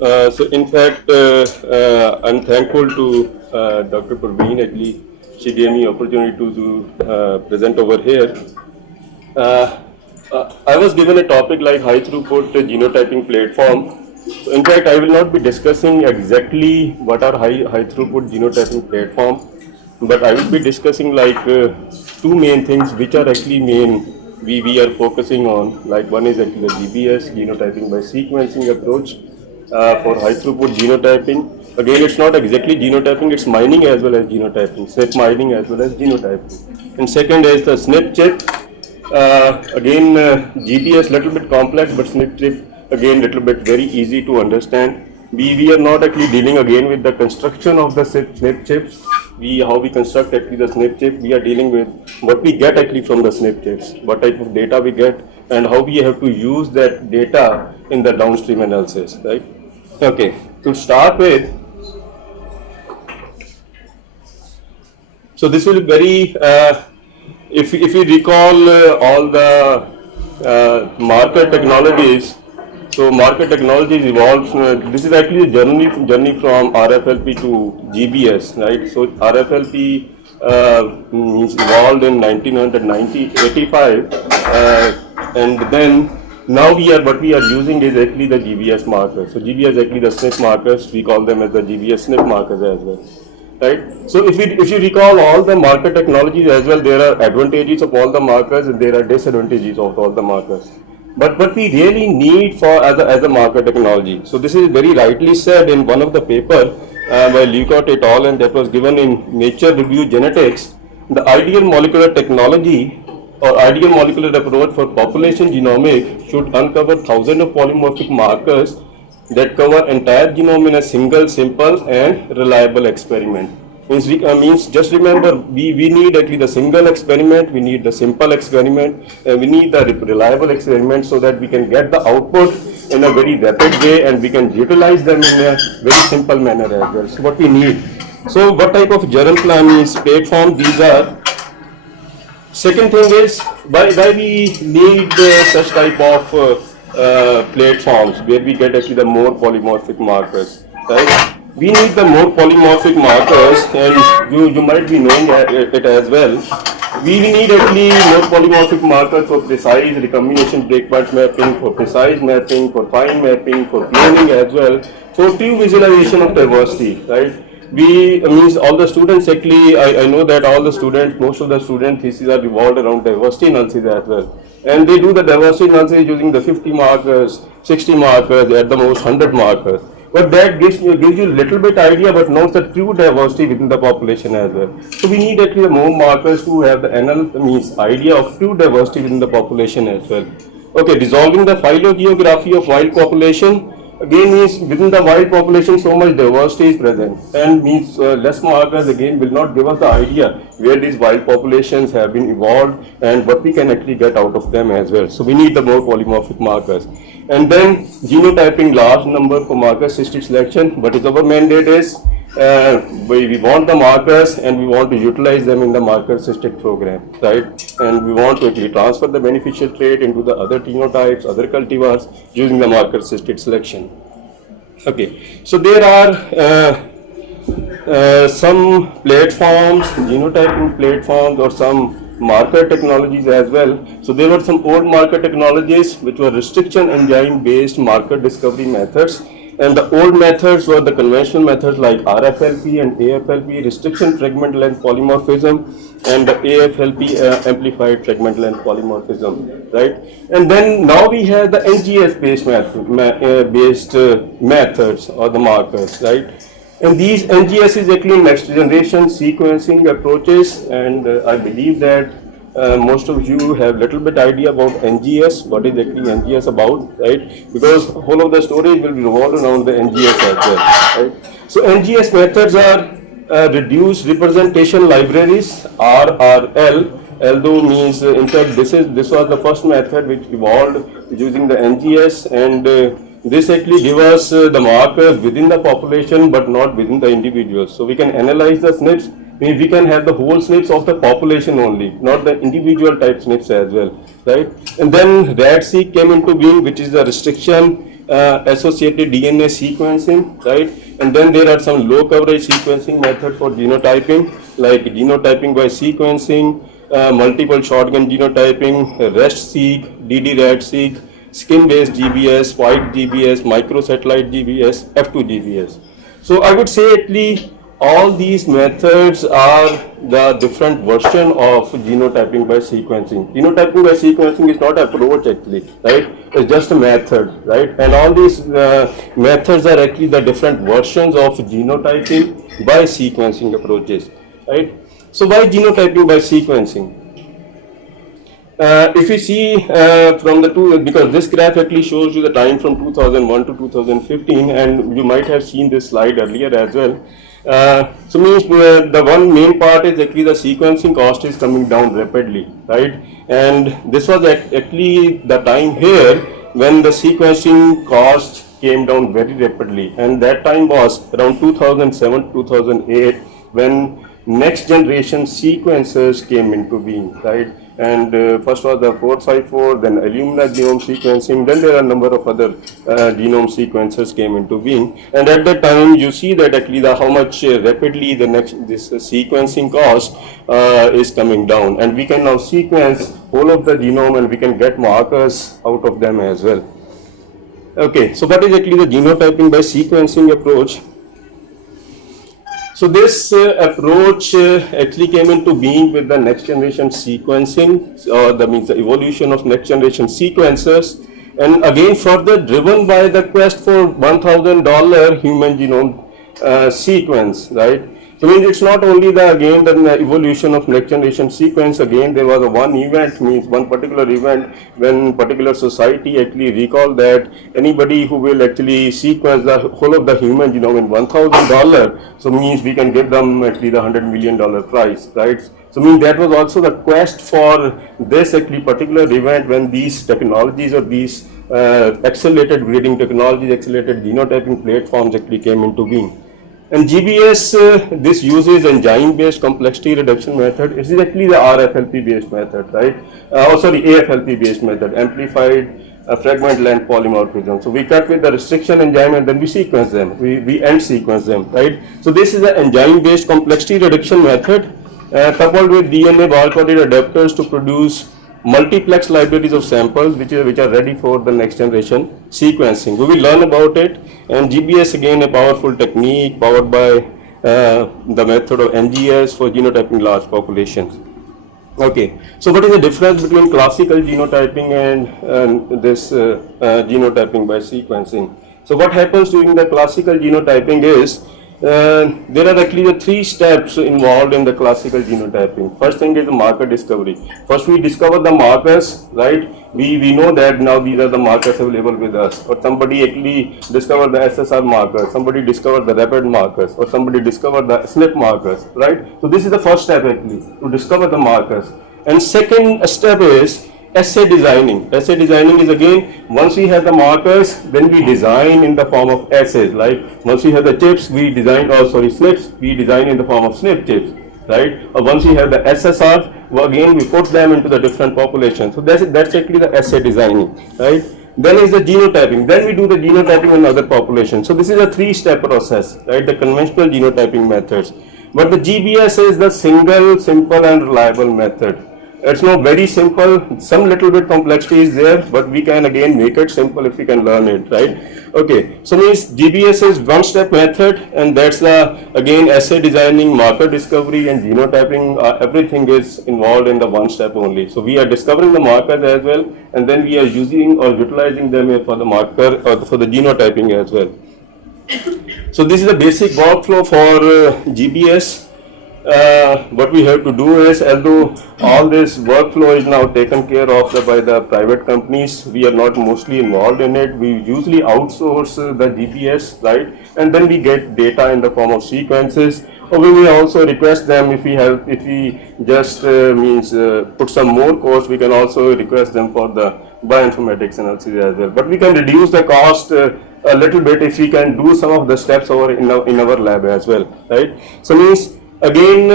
So in fact, I'm thankful to Dr. Parveen. Actually, she gave me opportunity to present over here. I was given a topic like high throughput genotyping platform. So in fact, I will not be discussing exactly what are high throughput genotyping platform, but I will be discussing like two main things which are actually main we are focusing on. Like one is actually the GBS genotyping by sequencing approach for high throughput genotyping. Again, it's not exactly genotyping; it's mining as well as genotyping, SNP mining as well as genotyping. And second is the SNP chip. Again, GPS little bit complex, but SNP chip again little bit very easy to understand. We are not actually dealing again with the construction of the SNP chips. How we construct actually the SNP chip. We are dealing with what we get actually from the SNP chips, what type of data we get, and how we have to use that data in the downstream analysis, right? Okay. To start with, so this will be very. If you recall all the marker technologies, so marker technologies evolved. This is actually a journey from RFLP to GBS, right? So RFLP means evolved in 1985, and then now what we are using is actually the GBS markers. So GBS actually the SNP markers. We call them as the GBS SNP markers as well. Right. So if you recall all the marker technologies as well, there are advantages of all the markers and there are disadvantages of all the markers. But what we really need for as a marker technology. So this is very rightly said in one of the paper by Leucott et al. And that was given in Nature Review Genetics. The ideal molecular technology or ideal molecular approach for population genomics should uncover thousands of polymorphic markers that cover entire genome in a single, simple and reliable experiment. Means just remember, we need actually the single experiment, we need the simple experiment, and we need the reliable experiment so that we can get the output in a very rapid way and we can utilize them in a very simple manner as well. So what we need. So what type of journal plan is platform? These are. Second thing is why we need such type of platforms where we get actually the more polymorphic markers, right? We need the more polymorphic markers, and you might be knowing it as well. We need actually more polymorphic markers for precise recombination breakpoint mapping, for precise mapping, for fine mapping, for cloning as well, for true visualization of diversity, right? Means all the students actually, I know that all the students, most of the student theses are revolved around diversity analysis as well. And they do the diversity analysis using the 50 markers, 60 markers, at the most 100 markers. But that gives you a little bit idea, but not the true diversity within the population as well. So we need actually more markers to have the idea of true diversity within the population as well. Okay, resolving the phylogeography of wild population. Again means within the wild population so much diversity is present, and means less markers again will not give us the idea where these wild populations have been evolved and what we can actually get out of them as well. So we need the more polymorphic markers. And then genotyping large number for marker statistic selection. What is our mandate is we want the markers and we want to utilize them in the marker statistic program, right? And we want to actually transfer the beneficial trait into the other genotypes, other cultivars using the marker statistic selection. Okay, so there are some platforms, genotyping platforms, or some marker technologies as well. So there were some old marker technologies which were restriction enzyme based marker discovery methods. And the old methods were the conventional methods like RFLP and AFLP, restriction fragment length polymorphism, and the AFLP amplified fragment length polymorphism, right? And then now we have the NGS based methods or the markers, right? And these NGS is actually next generation sequencing approaches, and I believe that most of you have little bit idea about NGS, what is actually NGS about, right? Because whole of the storage will be revolved around the NGS as well, right? So NGS methods are reduced representation libraries, RRL. Although means in fact this was the first method which evolved using the NGS, and this actually give us the markers within the population but not within the individuals. So we can analyze the SNPs. We can have the whole SNPs of the population only, not the individual type SNPs as well, right? And then RAD-seq came into being, which is the restriction associated DNA sequencing, right? And then there are some low coverage sequencing methods for genotyping, like genotyping by sequencing, multiple shotgun genotyping, REST-seq, DD-RAD-seq, skin-based GBS, white GBS, microsatellite GBS, F2 GBS. So I would say actually all these methods are the different version of genotyping by sequencing. Genotyping by sequencing is not an approach actually, right? It's just a method, right? And all these methods are actually the different versions of genotyping by sequencing approaches, right? So why genotyping by sequencing? If you see from the two, because this graph actually shows you the time from 2001 to 2015, and you might have seen this slide earlier as well. So means the one main part is actually the sequencing cost is coming down rapidly, right? And this was actually the time here when the sequencing cost came down very rapidly, and that time was around 2007 2008 when next generation sequencers came into being, right? And first was the 454, then Illumina genome sequencing, then there are a number of other genome sequencers came into being. And at that time, you see that actually how much rapidly this sequencing cost is coming down. And we can now sequence whole of the genome and we can get markers out of them as well. Okay, so what is actually the genotyping by sequencing approach? So this approach actually came into being with the next generation sequencing, or that means the evolution of next generation sequencers, and again further driven by the quest for $1,000 human genome sequence, right? So means it's not only the evolution of next generation sequence. Again, there was one particular event when particular society actually recalled that anybody who will actually sequence the whole of the human genome in $1,000, so means we can give them actually the $100 million prize, right? So means that was also the quest for this actually particular event when these technologies or these accelerated grading technologies, accelerated genotyping platforms actually came into being. And GBS, this uses enzyme-based complexity reduction method. It is actually the RFLP-based method, right? AFLP-based method, amplified fragment length polymorphism. So we cut with the restriction enzyme and then we sequence them. We end sequence them, right? So this is the enzyme-based complexity reduction method coupled with DNA barcoded adapters to produce multiplex libraries of samples which are ready for the next generation sequencing. We will learn about it. And GBS, again, a powerful technique powered by the method of NGS for genotyping large populations. Okay, so what is the difference between classical genotyping and this genotyping by sequencing? So what happens during the classical genotyping is there are actually the three steps involved in the classical genotyping. First thing is the marker discovery. First we discover the markers, right? We know that now these are the markers available with us, or somebody actually discovered the SSR markers, somebody discovered the rapid markers, or somebody discovered the SNP markers, right? So this is the first step actually, to discover the markers. And second step is assay designing. Assay designing is again, once we have the markers, then we design in the form of assays. Like once we have the chips, we design, SNPs, we design in the form of SNP chips, right? Or once we have the SSR, again we put them into the different populations. So that's actually the assay designing, right? Then is the genotyping. Then we do the genotyping in other populations. So this is a three-step process, right? The conventional genotyping methods. But the GBS is the single, simple, and reliable method. It's not very simple, some little bit complexity is there, but we can again make it simple if we can learn it, right? Okay, so means GBS is one step method, and that's the again assay designing, marker discovery, and genotyping. Everything is involved in the one step only. So we are discovering the markers as well, and then we are using or utilizing them for the marker or for the genotyping as well. So this is the basic workflow for GBS. What we have to do is, although all this workflow is now taken care of by the private companies, we are not mostly involved in it. We usually outsource the GBS, right? And then we get data in the form of sequences. Or we may also request them if we just put some more cost, we can also request them for the bioinformatics analysis as well. But we can reduce the cost a little bit if we can do some of the steps over in our lab as well, right? So means again,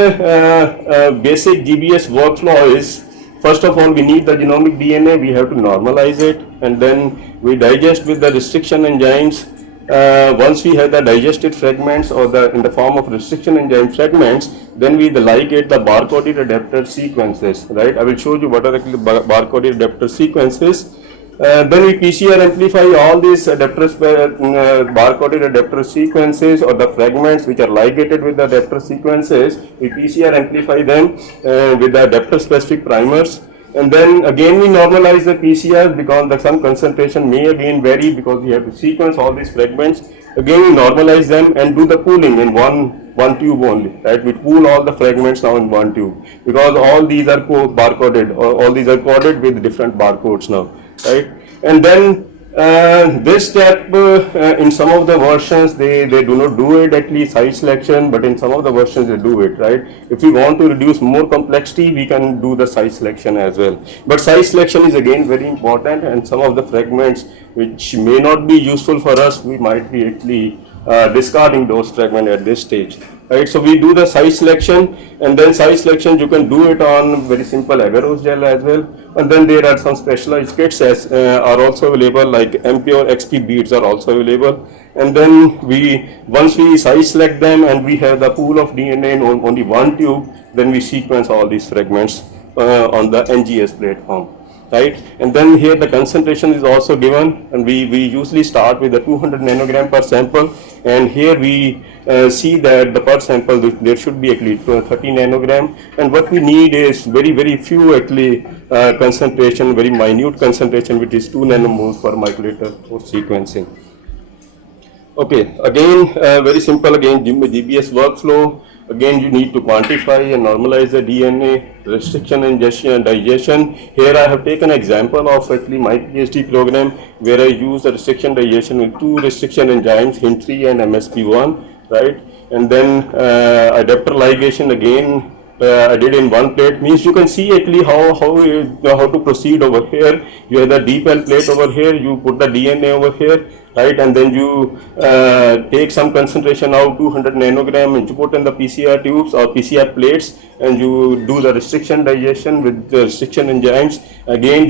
basic GBS workflow is, first of all, we need the genomic DNA, we have to normalize it, and then we digest with the restriction enzymes. Once we have the digested fragments or in the form of restriction enzyme fragments, then we ligate the barcoded adapter sequences, right? I will show you what are actually barcoded adapter sequences. Then we PCR amplify all these adapters, barcoded adapter sequences or the fragments which are ligated with the adapter sequences. We PCR amplify them with the adapter specific primers. And then again we normalize the PCR because some concentration may again vary because we have to sequence all these fragments. Again we normalize them and do the pooling in one tube only, right? We pool all the fragments now in one tube because all these are barcoded, or all these are coded with different barcodes now, right? And then this step in some of the versions they do not do it, at least size selection, but in some of the versions they do it, right? If we want to reduce more complexity, we can do the size selection as well. But size selection is again very important, and some of the fragments which may not be useful for us, we might be actually discarding those fragments at this stage, right? So we do the size selection, and then size selection you can do it on very simple agarose gel as well. And then there are some specialized kits are also available, like MPure XP beads are also available. And then once we size select them and we have the pool of DNA in only one tube, then we sequence all these fragments on the NGS platform, right? And then here the concentration is also given, and we usually start with the 200 nanogram per sample, and here we see that the per sample there should be actually 30 nanogram, and what we need is very few actually concentration, very minute concentration, which is 2 nanomoles per microliter for sequencing. Okay, again very simple, again GBS workflow. Again, you need to quantify and normalize the DNA, restriction, ingestion, and digestion. Here I have taken an example of actually my PhD program where I use the restriction digestion with two restriction enzymes, HIN3 and MSP1, right? And then adapter ligation again I did in one plate. Means you can see actually how to proceed over here. You have the DPL plate over here, you put the DNA over here, right? And then you take some concentration out, 200 nanogram, and you put in the PCR tubes or PCR plates, and you do the restriction digestion with the restriction enzymes. Again,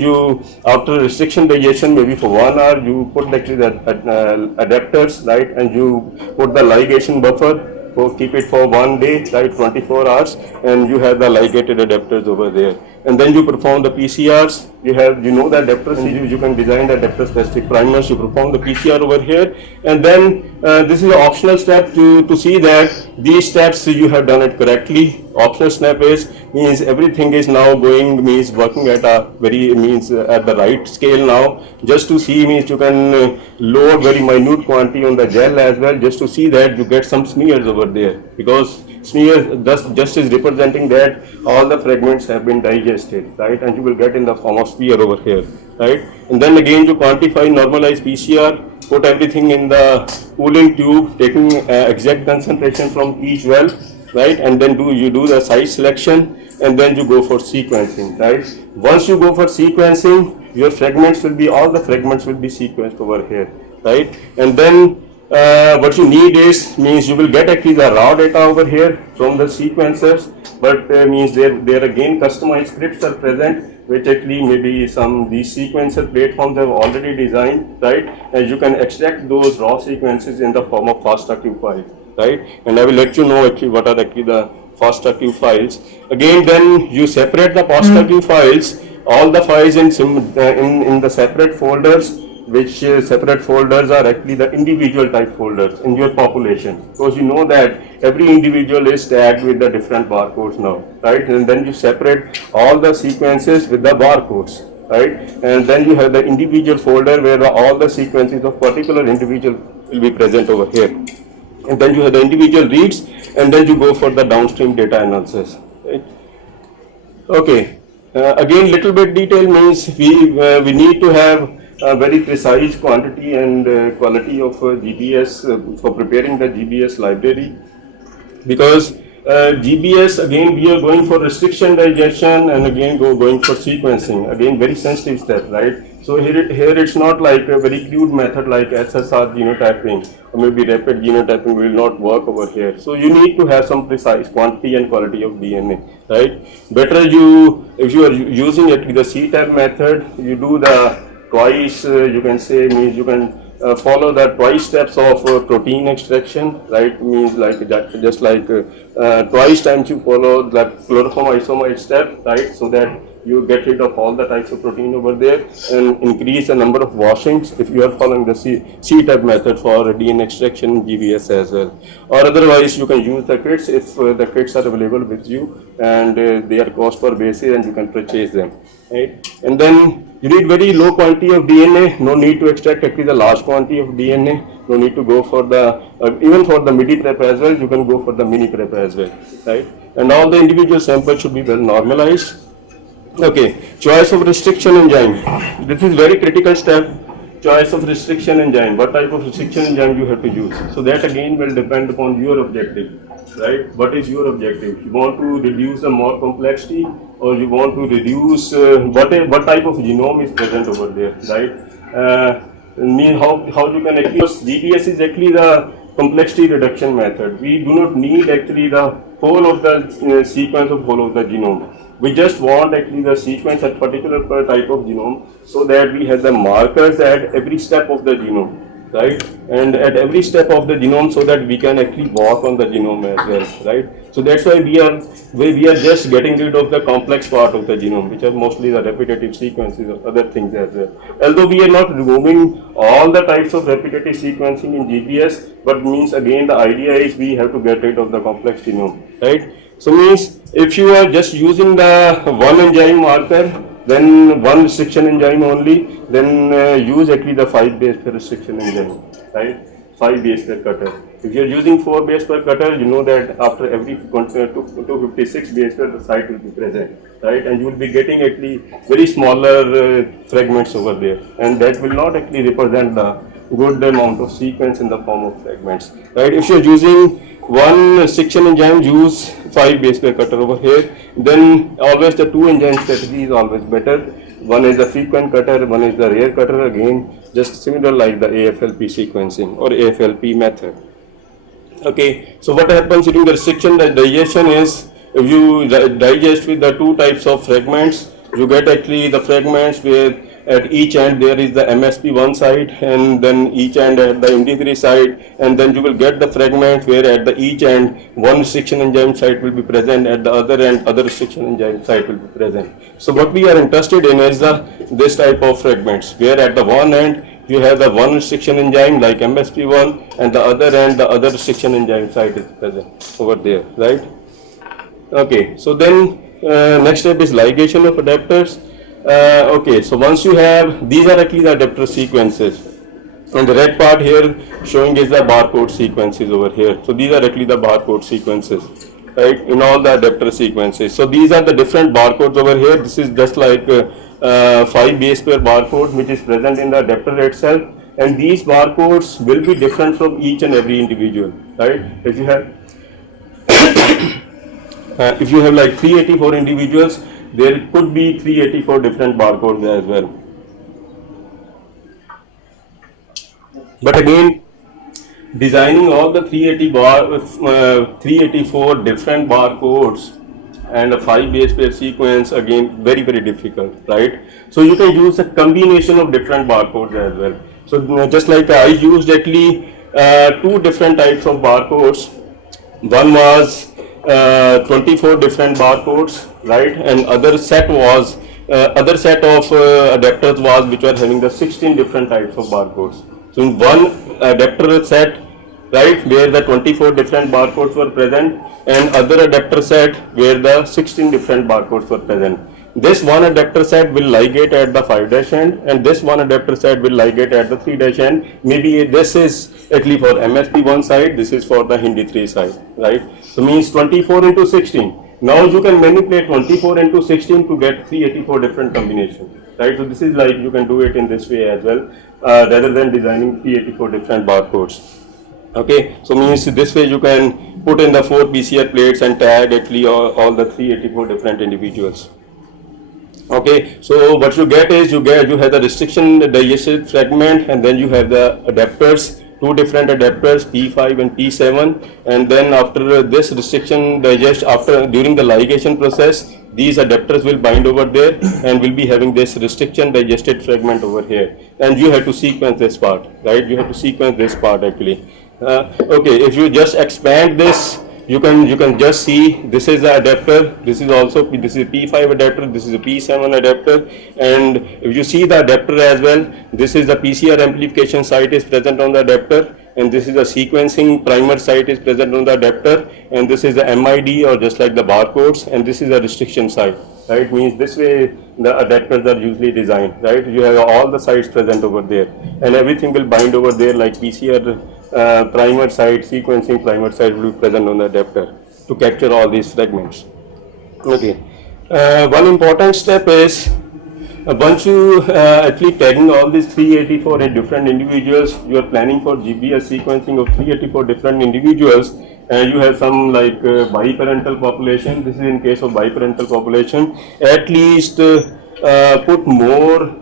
after restriction digestion, maybe for 1 hour, you put actually the adapters, right? And you put the ligation buffer. Keep it for 1 day, right, 24 hours, and you have the ligated adapters over there. And then you perform the PCRs. You know the adapters, you can design the adapter specific primers. You perform the PCR over here, and then this is an optional step to see that these steps you have done it correctly. Optional step means everything is now working at at the right scale now. Just to see means you can load very minute quantity on the gel as well, just to see that you get some smears over there, because smears just is representing that all the fragments have been digested, right? And you will get in the form of sphere over here, right? And then again you quantify, normalize PCR, put everything in the pooling tube, taking exact concentration from each well, right? And then you do the size selection, and then you go for sequencing, right? Once you go for sequencing, your all the fragments will be sequenced over here, right? And then what you need means you will get actually the raw data over here from the sequencers, but means there again customized scripts are present, which actually maybe these sequencer platforms have already designed, right? And you can extract those raw sequences in the form of FASTA-Q files, right? And I will let you know actually what are actually the FASTA-Q files. Again, then you separate the FASTA-Q files, all the files in the separate folders, which separate folders are actually the individual type folders in your population, because you know that every individual is tagged with the different barcodes now, right? And then you separate all the sequences with the barcodes, right? And then you have the individual folder where all the sequences of particular individual will be present over here. And then you have the individual reads, and then you go for the downstream data analysis, right? Okay, again little bit detail means we need to have a very precise quantity and quality of GBS for preparing the GBS library, because GBS again we are going for restriction digestion and again going for sequencing, again very sensitive step, right? So here it's not like a very crude method like SSR genotyping or maybe rapid genotyping will not work over here. So you need to have some precise quantity and quality of DNA, right? Better if you are using it with the C-type method, you do the twice, you can say, means you can follow the twice steps of protein extraction, right? Means like just like twice times you follow that chloroform isomerase step, right? So that you get rid of all the types of protein over there and increase the number of washings if you are following the C-type method for DNA extraction in GBS as well. Or otherwise you can use the kits if the kits are available with you and they are cost per basis and you can purchase them, right? And then you need very low quantity of DNA, no need to extract actually the large quantity of DNA, no need to go for the, even for the midi prep as well, you can go for the mini prep as well, right? And all the individual samples should be well normalized. Okay, choice of restriction enzyme. This is very critical step. Choice of restriction enzyme. What type of restriction enzyme you have to use? So that again will depend upon your objective, right? What is your objective? You want to reduce the more complexity, or you want to reduce what type of genome is present over there, right? Mean how you can actually use GPS is actually the complexity reduction method. We do not need actually the whole of the sequence of whole of the genome. We just want actually the sequence at particular type of genome so that we have the markers at every step of the genome, right? And at every step of the genome so that we can actually walk on the genome as well, right? So that's why we are just getting rid of the complex part of the genome, which are mostly the repetitive sequences or other things as well. Although we are not removing all the types of repetitive sequencing in GPS, but means again the idea is we have to get rid of the complex genome, right? So means if you are just using the one enzyme marker, then one restriction enzyme only, then use actually the 5 base pair restriction enzyme, right? 5 base pair cutter. If you are using 4 base pair cutter, you know that after every 256 base pair the site will be present, right? And you will be getting actually very smaller fragments over there, and that will not actually represent the good amount of sequence in the form of fragments, right? If you are using one restriction enzyme, use 5 base pair cutter over here, then always the 2 enzyme strategy is always better. One is the frequent cutter, one is the rare cutter, again just similar like the AFLP sequencing or AFLP method. Okay, so what happens during the restriction digestion is, if you digest with the 2 types of fragments, you get actually the fragments where at each end there is the MSP1 site and then each end at the MD3 site, and then you will get the fragment where at the each end one restriction enzyme site will be present, at the other end other restriction enzyme site will be present. So what we are interested in is this type of fragments where at the one end you have the one restriction enzyme like MSP1 and the other end the other restriction enzyme site is present over there, right? Okay, so then next step is ligation of adapters. Okay, so once you have, these are actually the adapter sequences, and the red part here showing is the barcode sequences over here. So these are actually the barcode sequences, right, in all the adapter sequences. So these are the different barcodes over here. This is just like 5 base pair barcode which is present in the adapter itself, and these barcodes will be different from each and every individual, right? If you have if you have like 384 individuals, there could be 384 different barcodes as well. But again, designing all the 384 different barcodes and a 5 base pair sequence, again very difficult, right? So you can use a combination of different barcodes as well. So just like I used actually 2 different types of barcodes. One was 24 different barcodes, right, and other set of adapters was which were having the 16 different types of barcodes. So in one adapter set, right, where the 24 different barcodes were present, and other adapter set where the 16 different barcodes were present. This one adapter set will ligate at the 5' end, and this one adapter set will ligate at the 3' end. Maybe this is actually for MSP1 side, this is for the Hindi3 side, right? So means 24 into 16. Now you can manipulate 24 into 16 to get 384 different combinations, right? So this is like you can do it in this way as well, rather than designing 384 different barcodes. Okay, so means this way you can put in the 4 PCR plates and tag actually all the 384 different individuals. Okay, so what you get is you have the restriction digested fragment, and then you have the adapters, two different adapters, P5 and P7, and then after this restriction digest, after during the ligation process, these adapters will bind over there and will be having this restriction digested fragment over here, and you have to sequence this part, right? You have to sequence this part actually. Okay, if you just expand this, you can just see this is the adapter, this is also this is a P5 adapter, this is a P7 adapter, and if you see the adapter as well, this is the PCR amplification site is present on the adapter, and this is the sequencing primer site is present on the adapter, and this is the MID or just like the barcodes, and this is the restriction site, right? Means this way the adapters are usually designed, right? You have all the sites present over there, and everything will bind over there like PCR primer site, sequencing primer site will be present on the adapter to capture all these fragments. Okay, one important step is once you actually tagging all these 384 in different individuals, you are planning for GBS sequencing of 384 different individuals, and you have some like biparental population. This is in case of biparental population. At least put more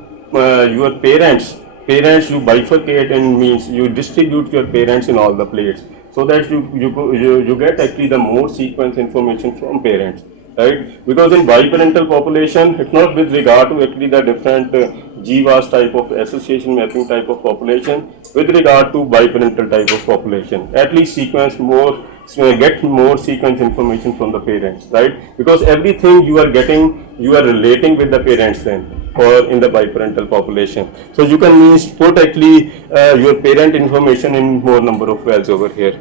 your parents you bifurcate, and means you distribute your parents in all the plates, so that you get actually the more sequence information from parents, right? Because in biparental population, it's not with regard to actually the different GWAS type of association mapping type of population. With regard to biparental type of population, at least sequence more, get more sequence information from the parents, right? Because everything you are getting, you are relating with the parents then, or in the biparental population. So you can means put actually your parent information in more number of wells over here.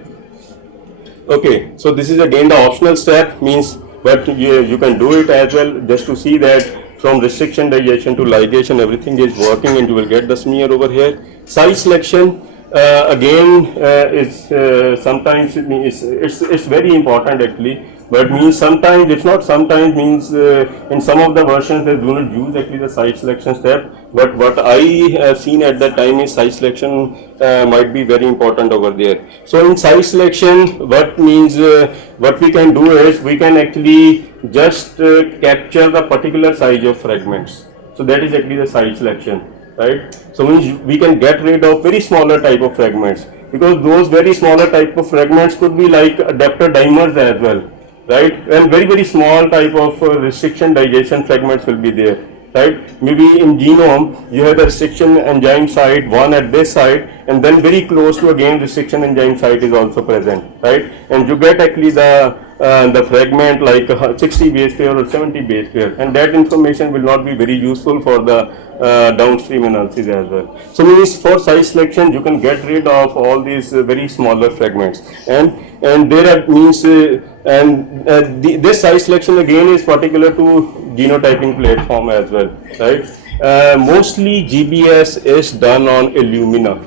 Okay, so this is again the optional step, means but you can do it as well, just to see that from restriction digestion to ligation everything is working, and you will get the smear over here. Site selection again is sometimes it's very important actually, but means sometimes it's not, sometimes means in some of the versions they do not use actually the site selection step, but what I have seen at that time is site selection might be very important over there. So in site selection, what means what we can do is we can actually just capture the particular size of fragments. So that is actually the site selection, right? So means we can get rid of very smaller type of fragments, because those very smaller type of fragments could be like adapter dimers as well, right? And very small type of restriction digestion fragments will be there, right? Maybe in genome you have the restriction enzyme site one at this side, and then very close to again restriction enzyme site is also present, right? And you get actually the fragment like 60 base pair or 70 base pair, and that information will not be very useful for the downstream analysis as well. So means for size selection you can get rid of all these very smaller fragments, and there are means this size selection again is particular to genotyping platform as well, right? Mostly GBS is done on Illumina,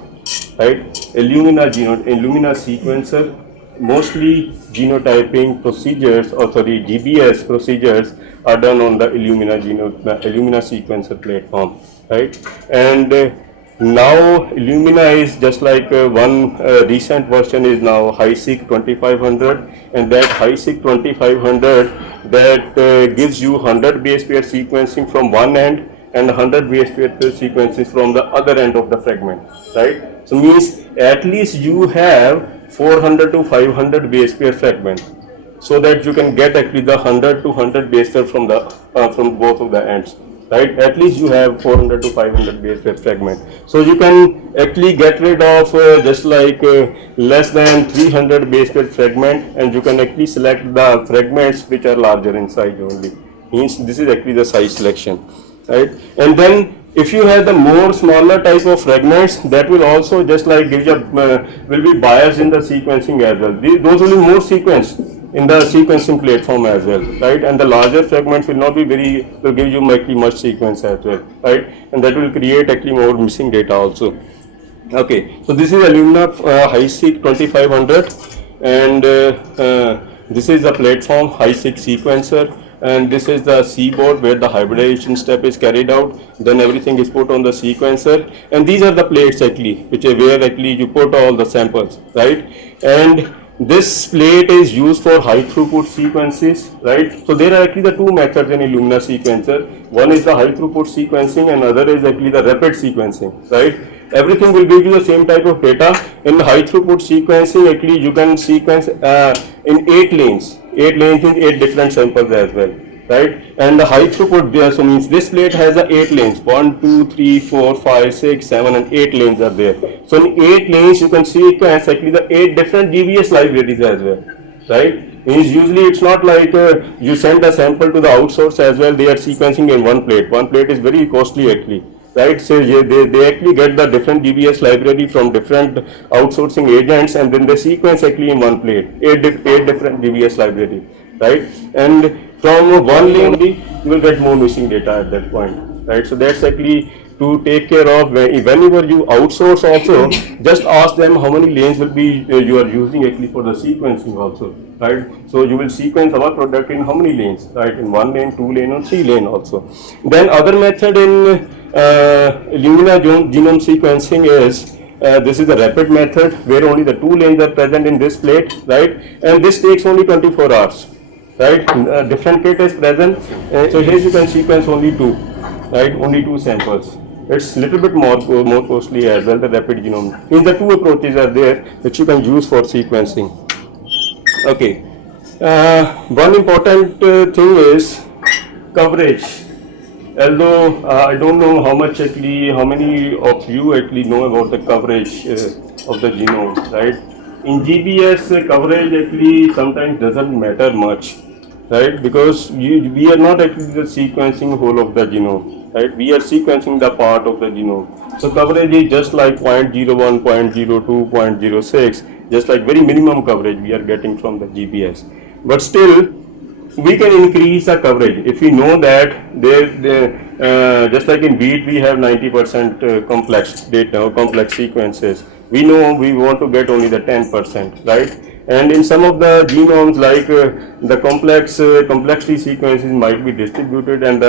right? Illumina sequencer. Mostly genotyping procedures, or sorry, GBS procedures are done on the Illumina sequencer platform, right? And now Illumina is just like one recent version is now HiSeq 2500, and that HiSeq 2500 that gives you 100 base pair sequencing from one end and 100 base pair sequences from the other end of the fragment, right? So means at least you have 400 to 500 base pair fragment, so that you can get actually the 100 to 100 base pair from the from both of the ends, right? At least you have 400 to 500 base pair fragment, so you can actually get rid of just like less than 300 base pair fragment, and you can actually select the fragments which are larger in size only. Means this is actually the size selection, right? And then if you have the more smaller type of fragments, that will also just like give you will be biased in the sequencing as well. Those will be more sequenced in the sequencing platform as well, right? And the larger fragments will not be will give you actually much sequence as well, right? And that will create actually more missing data also. Okay, so this is Illumina HiSeq 2500, and this is the platform HiSeq sequencer. And this is the C board where the hybridization step is carried out. Then everything is put on the sequencer, and these are the plates actually, which are where actually you put all the samples, right? And this plate is used for high throughput sequences, right? So there are actually the two methods in Illumina sequencer. One is the high throughput sequencing and other is actually the rapid sequencing, right? Everything will give you the same type of data. In high throughput sequencing, actually you can sequence in 8 lanes in 8 different samples as well, right? And the high throughput there, so means this plate has the 8 lanes, 1, 2, 3, 4, 5, 6, 7 and 8 lanes are there. So in 8 lanes you can sequence actually the 8 different GBS libraries as well, right? Means usually it's not like you send a sample to the outsource as well, they are sequencing in one plate is very costly actually, right? So they actually get the different GBS library from different outsourcing agents and then they sequence actually in one plate, 8 different GBS library, right? And from one lane only you will get more missing data at that point, right? So that's actually to take care of whenever you outsource also, just ask them how many lanes will be you are using actually for the sequencing also, right? So you will sequence our product in how many lanes, right? In 1 lane, 2 lane or 3 lane also. Then other method in Illumina genome sequencing is this is the rapid method where only the 2 lanes are present in this plate, right? And this takes only 24 hours, right? Different plate is present, so here you can sequence only 2, right? Only 2 samples. It's little bit more costly as well, the rapid genome. In the 2 approaches are there which you can use for sequencing. Okay. One important thing is coverage. Although I don't know how many of you actually know about the coverage of the genome, right? In GBS, coverage actually sometimes doesn't matter much, right? Because we are not actually sequencing whole of the genome, right? We are sequencing the part of the genome. So coverage is just like 0.01, 0.02, 0.06, just like very minimum coverage we are getting from the GBS. But still, we can increase the coverage if we know that just like in wheat we have 90% complex data or complex sequences. We know we want to get only the 10%, right? And in some of the genomes, like the complexity sequences might be distributed and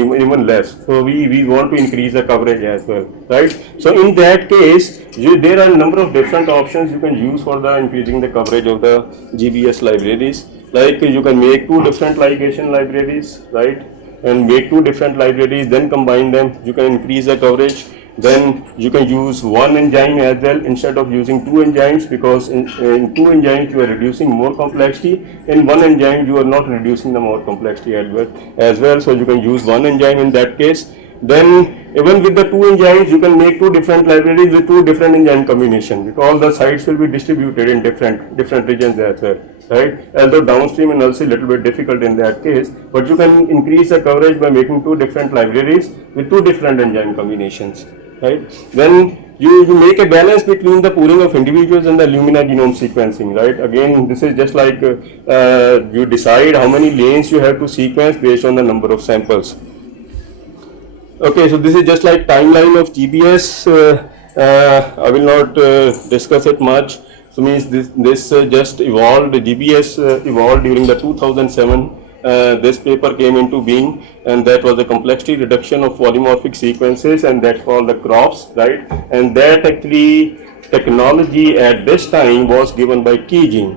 even less. So we want to increase the coverage as well, right? So in that case, there are a number of different options you can use for the increasing the coverage of the GBS libraries. Like you can make 2 different ligation libraries, right? And make 2 different libraries, then combine them. You can increase the coverage. Then you can use 1 enzyme as well instead of using 2 enzymes, because in 2 enzymes you are reducing more complexity. In 1 enzyme you are not reducing the more complexity as well. So you can use 1 enzyme in that case. Then even with the 2 enzymes you can make 2 different libraries with 2 different enzyme combination, because the sites will be distributed in different regions as well, right? Although downstream and also a little bit difficult in that case, but you can increase the coverage by making 2 different libraries with 2 different enzyme combinations, right? Then you make a balance between the pooling of individuals and the Illumina genome sequencing, right? Again, this is just like you decide how many lanes you have to sequence based on the number of samples. Okay, so this is just like timeline of GBS. I will not discuss it much. So means this just evolved. GBS evolved during the 2007. This paper came into being, and that was the complexity reduction of polymorphic sequences, and that's called the crops, right? And that actually technology at this time was given by Keygene,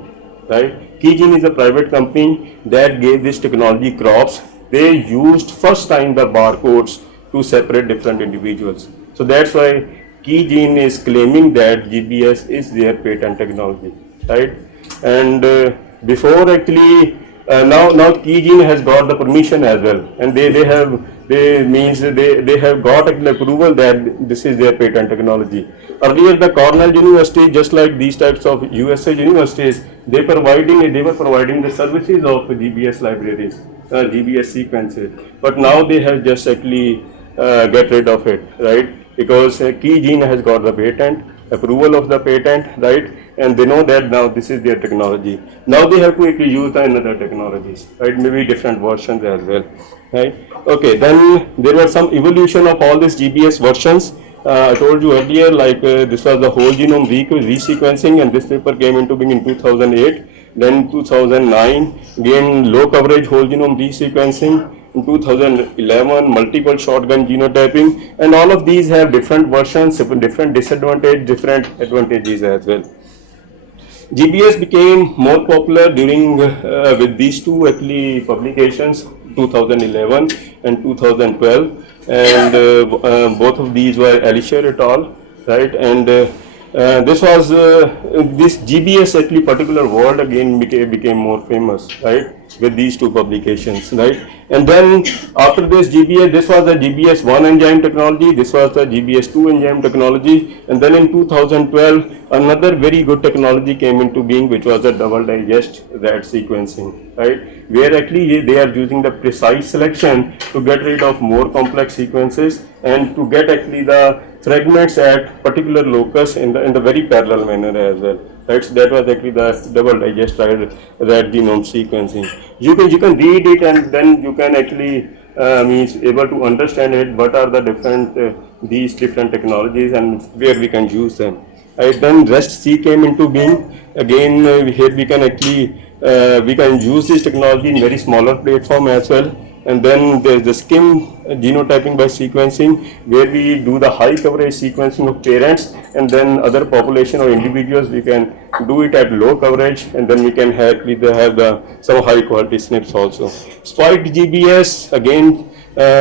right? Keygene is a private company that gave this technology crops. They used first time the barcodes to separate different individuals. So that's why Keygene is claiming that GBS is their patent technology, right? And before actually, now Keygene has got the permission as well, and they have got approval that this is their patent technology. Earlier, the Cornell University, just like these types of USA universities, they were providing the services of GBS libraries, GBS sequences. But now they have just actually get rid of it, right? Because Keygene has got the patent, approval of the patent, right? And they know that now this is their technology. Now they have to actually use the another technologies, right? Maybe different versions as well, right? Okay, then there was some evolution of all these GBS versions. I told you earlier, like this was the whole genome resequencing, and this paper came into being in 2008. Then 2009, again low coverage whole genome resequencing. In 2011, multiple shotgun genotyping, and all of these have different versions, different disadvantages, different advantages as well. GBS became more popular during with these two actually publications, 2011 and 2012, and both of these were Alisher et al. Right, and this GBS actually particular word again became more famous, right, with these two publications, right. And then after this GBS, this was the GBS 1 enzyme technology, this was the GBS 2 enzyme technology, and then in 2012 another very good technology came into being, which was the double digest rat sequencing, right, where actually they are using the precise selection to get rid of more complex sequences and to get actually the fragments at particular locus in the very parallel manner as well. Right, so that was actually the double digest rat genome sequencing. You can read it and then you can actually means able to understand it. What are the different these different technologies and where we can use them. Right, then REST-C came into being. Again, here we can actually we can use this technology in very smaller platform as well. And then there's the skim genotyping by sequencing, where we do the high coverage sequencing of parents, and then other population or individuals we can do it at low coverage, and then we can have some high quality SNPs also. Spiked GBS again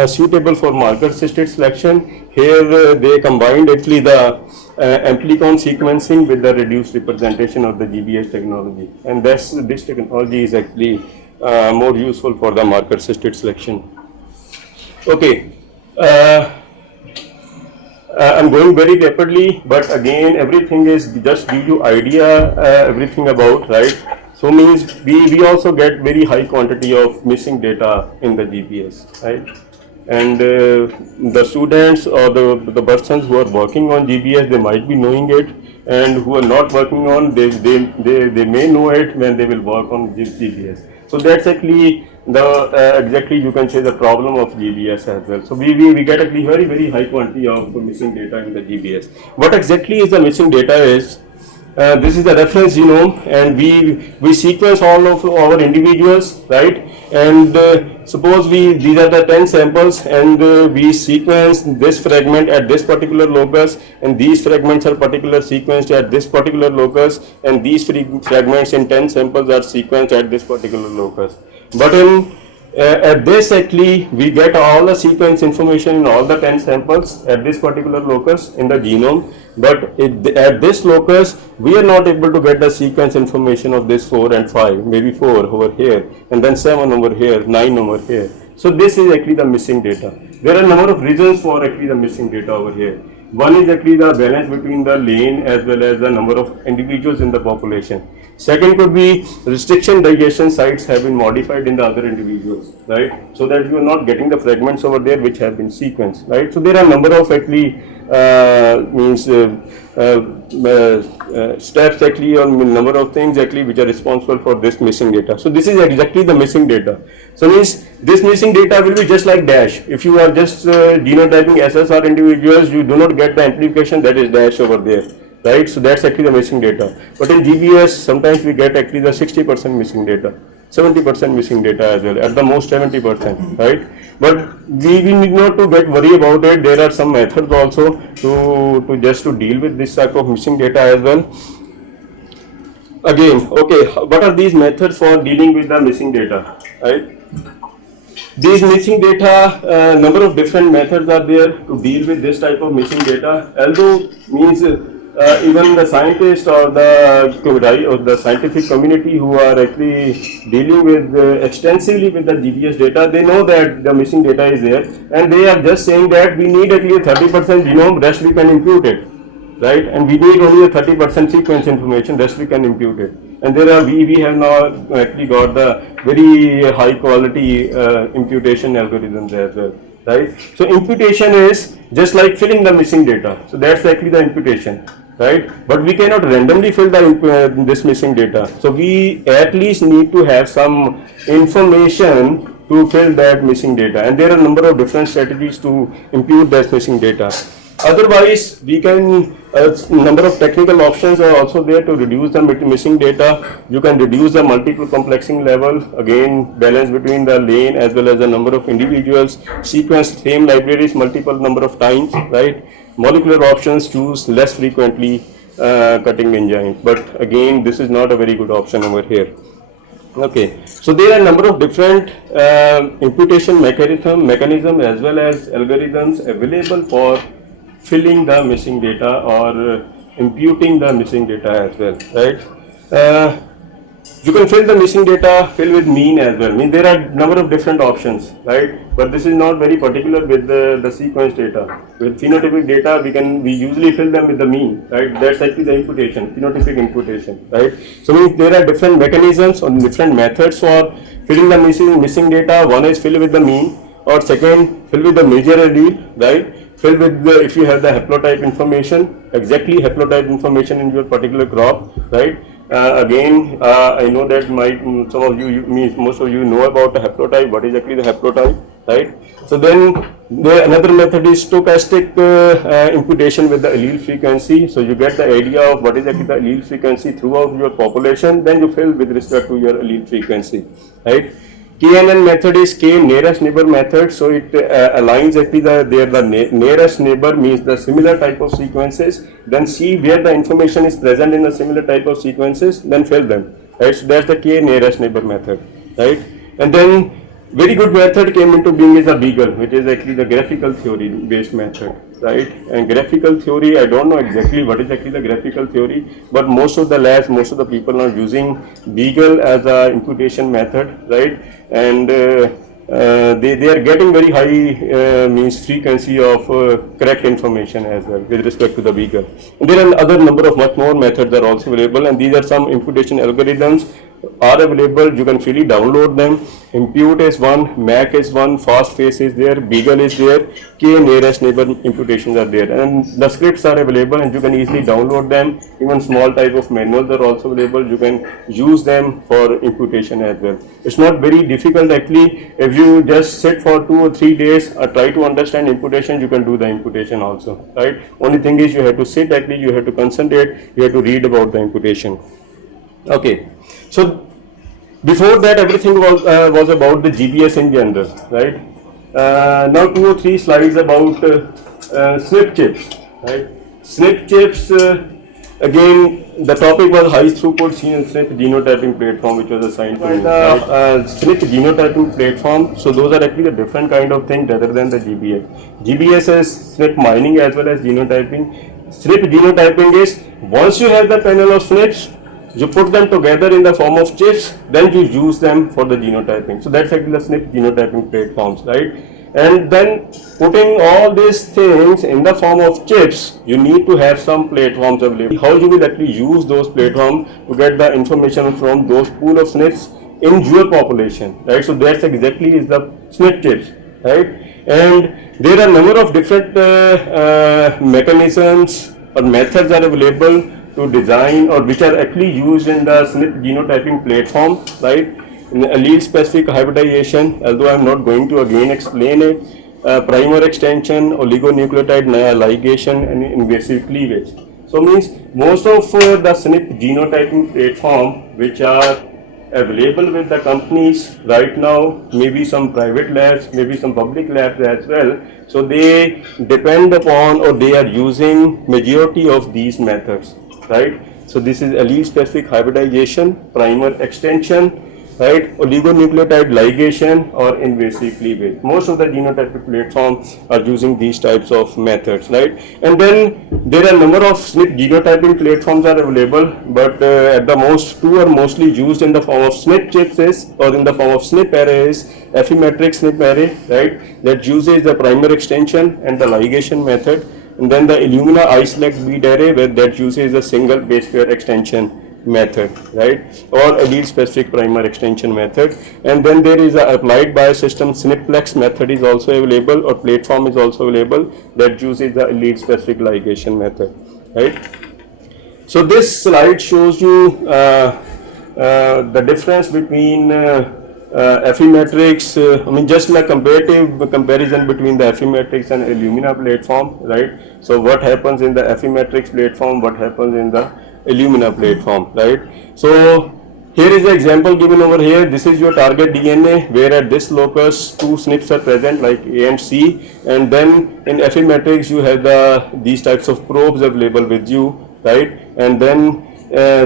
suitable for marker assisted selection. Here they combined actually the amplicon sequencing with the reduced representation of the GBS technology, and this technology is actually more useful for the marker assisted selection. Okay, I'm going very rapidly, but again everything is just give you idea everything about, right. So means we also get very high quantity of missing data in the GBS, right, and the students or the persons who are working on GBS, they might be knowing it, and who are not working on, they may know it when they will work on GBS. So that's actually the exactly you can say the problem of GBS as well. So we get actually very high quantity of missing data in the GBS. What exactly is the missing data is, this is the reference genome, and we sequence all of our individuals, right, and suppose these are the 10 samples, and we sequence this fragment at this particular locus, and these fragments are particular sequenced at this particular locus, and these fragments in 10 samples are sequenced at this particular locus. But in at this actually we get all the sequence information in all the 10 samples at this particular locus in the genome, but at this locus we are not able to get the sequence information of this 4 and 5, maybe 4 over here, and then 7 over here, 9 over here. So this is actually the missing data. There are a number of reasons for actually the missing data over here. One is actually the balance between the lane as well as the number of individuals in the population. Second could be restriction digestion sites have been modified in the other individuals, right? So that you are not getting the fragments over there which have been sequenced, right? So there are a number of actually steps actually, or number of things actually which are responsible for this missing data. So this is exactly the missing data. So means this missing data will be just like dash. If you are just genotyping SSR individuals, you do not get the amplification, that is dash over there, right? So that's actually the missing data. But in GBS, sometimes we get actually the 60% missing data, 70% missing data as well, at the most 70%, right? But we need not to get worried about it. There are some methods also to just to deal with this type of missing data as well. Again, okay, what are these methods for dealing with the missing data, right? These missing data, number of different methods are there to deal with this type of missing data. Although means even the scientists or the scientific community who are actually dealing with extensively with the GBS data, they know that the missing data is there, and they are just saying that we need at least 30% genome, rest we can impute it, right? And we need only a 30% sequence information, rest we can impute it. And there are we have now actually got the very high quality imputation algorithms as well, right? So imputation is just like filling the missing data. So that's actually the imputation, right? But we cannot randomly fill this missing data. So we at least need to have some information to fill that missing data. And there are a number of different strategies to impute that missing data. Otherwise, we can, number of technical options are also there to reduce the missing data. You can reduce the multiple complexing level, again balance between the lane as well as the number of individuals, sequence same libraries multiple number of times, right? Molecular options, choose less frequently, cutting enzyme. But again, this is not a very good option over here. Okay, so there are a number of different imputation mechanism as well as algorithms available for filling the missing data or imputing the missing data as well, right? You can fill the missing data, fill with mean as well. I mean, there are number of different options, right? But this is not very particular with the sequence data. With phenotypic data, we usually fill them with the mean, right? That's actually the imputation, phenotypic imputation, right? So means there are different mechanisms or different methods for filling the missing data. One is fill with the mean, or second, fill with the major allele, right? Fill with the, if you have the haplotype information, exactly haplotype information in your particular crop, right? I know that some of you, most of you know about the haplotype. What is actually the haplotype, right? So then another method is stochastic imputation with the allele frequency. So you get the idea of what is actually the allele frequency throughout your population. Then you fill with respect to your allele frequency, right? KNN method is K nearest neighbor method, so it aligns actually the nearest neighbor means the similar type of sequences, then see where the information is present in the similar type of sequences, then fill them, right? So that's the K nearest neighbor method, right? And then very good method came into being is the Beagle, which is actually the graphical theory based method, right? And graphical theory, I don't know exactly what is actually the graphical theory, but most of the labs, most of the people are using Beagle as a imputation method, right? And they are getting very high means frequency of correct information as well with respect to the Beagle. And there are other number of much more methods are also available, and these are some imputation algorithms are available. You can freely download them. Impute is one, MAC is one, fastface is there, Beagle is there, K nearest neighbor imputations are there, and the scripts are available and you can easily download them. Even small type of manuals are also available. You can use them for imputation as well. It's not very difficult actually. If you just sit for 2 or 3 days or try to understand imputation, you can do the imputation also, right? Only thing is you have to sit actually, you have to concentrate, you have to read about the imputation. Okay, so before that everything was about the GBS in general, right? Now 2 or 3 slides about SNP chips, right? SNP chips, again the topic was high throughput SNP genotyping platform, which was assigned to me. SNP genotyping platform, so those are actually a different kind of thing rather than the GBS. GBS is SNP mining as well as genotyping. SNP genotyping is once you have the panel of SNPs, you put them together in the form of chips, then you use them for the genotyping. So that's actually the SNP genotyping platforms, right? And then putting all these things in the form of chips, you need to have some platforms available. How you will actually use those platforms to get the information from those pool of SNPs in your population, right? So that's exactly is the SNP chips, right? And there are a number of different mechanisms or methods are available to design or which are actually used in the SNP genotyping platform, right? In allele specific hybridization, although I am not going to again explain it, primer extension, oligonucleotide ligation, and invasive cleavage. So means most of the SNP genotyping platform which are available with the companies right now, maybe some private labs, maybe some public labs as well. So they depend upon or they are using majority of these methods, right? So this is allele specific hybridization, primer extension, right? Oligonucleotide ligation or invasive cleavage. Most of the genotypic platforms are using these types of methods, right? And then there are a number of SNP genotyping platforms are available, but at the most 2 are mostly used in the form of SNP chips or in the form of SNP arrays. Affymetrix SNP array, right? That uses the primer extension and the ligation method. And then the Illumina iSelect bead array where that uses a single base pair extension method, right? Or allele specific primer extension method. And then there is a applied biosystem SNPplex method is also available, or platform is also available that uses the allele specific ligation method, right? So this slide shows you the difference between Affymetrix, I mean just a comparative comparison between the Affymetrix and Illumina platform, right? So what happens in the Affymetrix platform, what happens in the Illumina platform, right? So here is the example given over here. This is your target DNA where at this locus 2 SNPs are present like A and C, and then in Affymetrix you have these types of probes available with you right? And then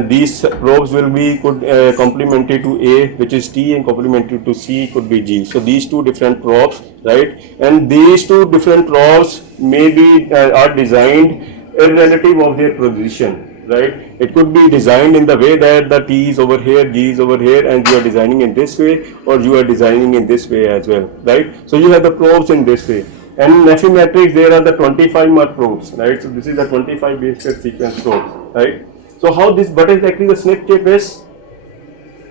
these probes will be complementary to A, which is T, and complementary to C could be G. So these two different probes, right? And these two different probes may be are designed irrelative of their position, right? It could be designed in the way that the T is over here, G is over here, and you are designing in this way, or you are designing in this way as well, right? So you have the probes in this way. And in Affymetrix, there are the 25 mark probes, right? So this is the 25 base pair sequence probe, right? So how this, what exactly the SNP chip is?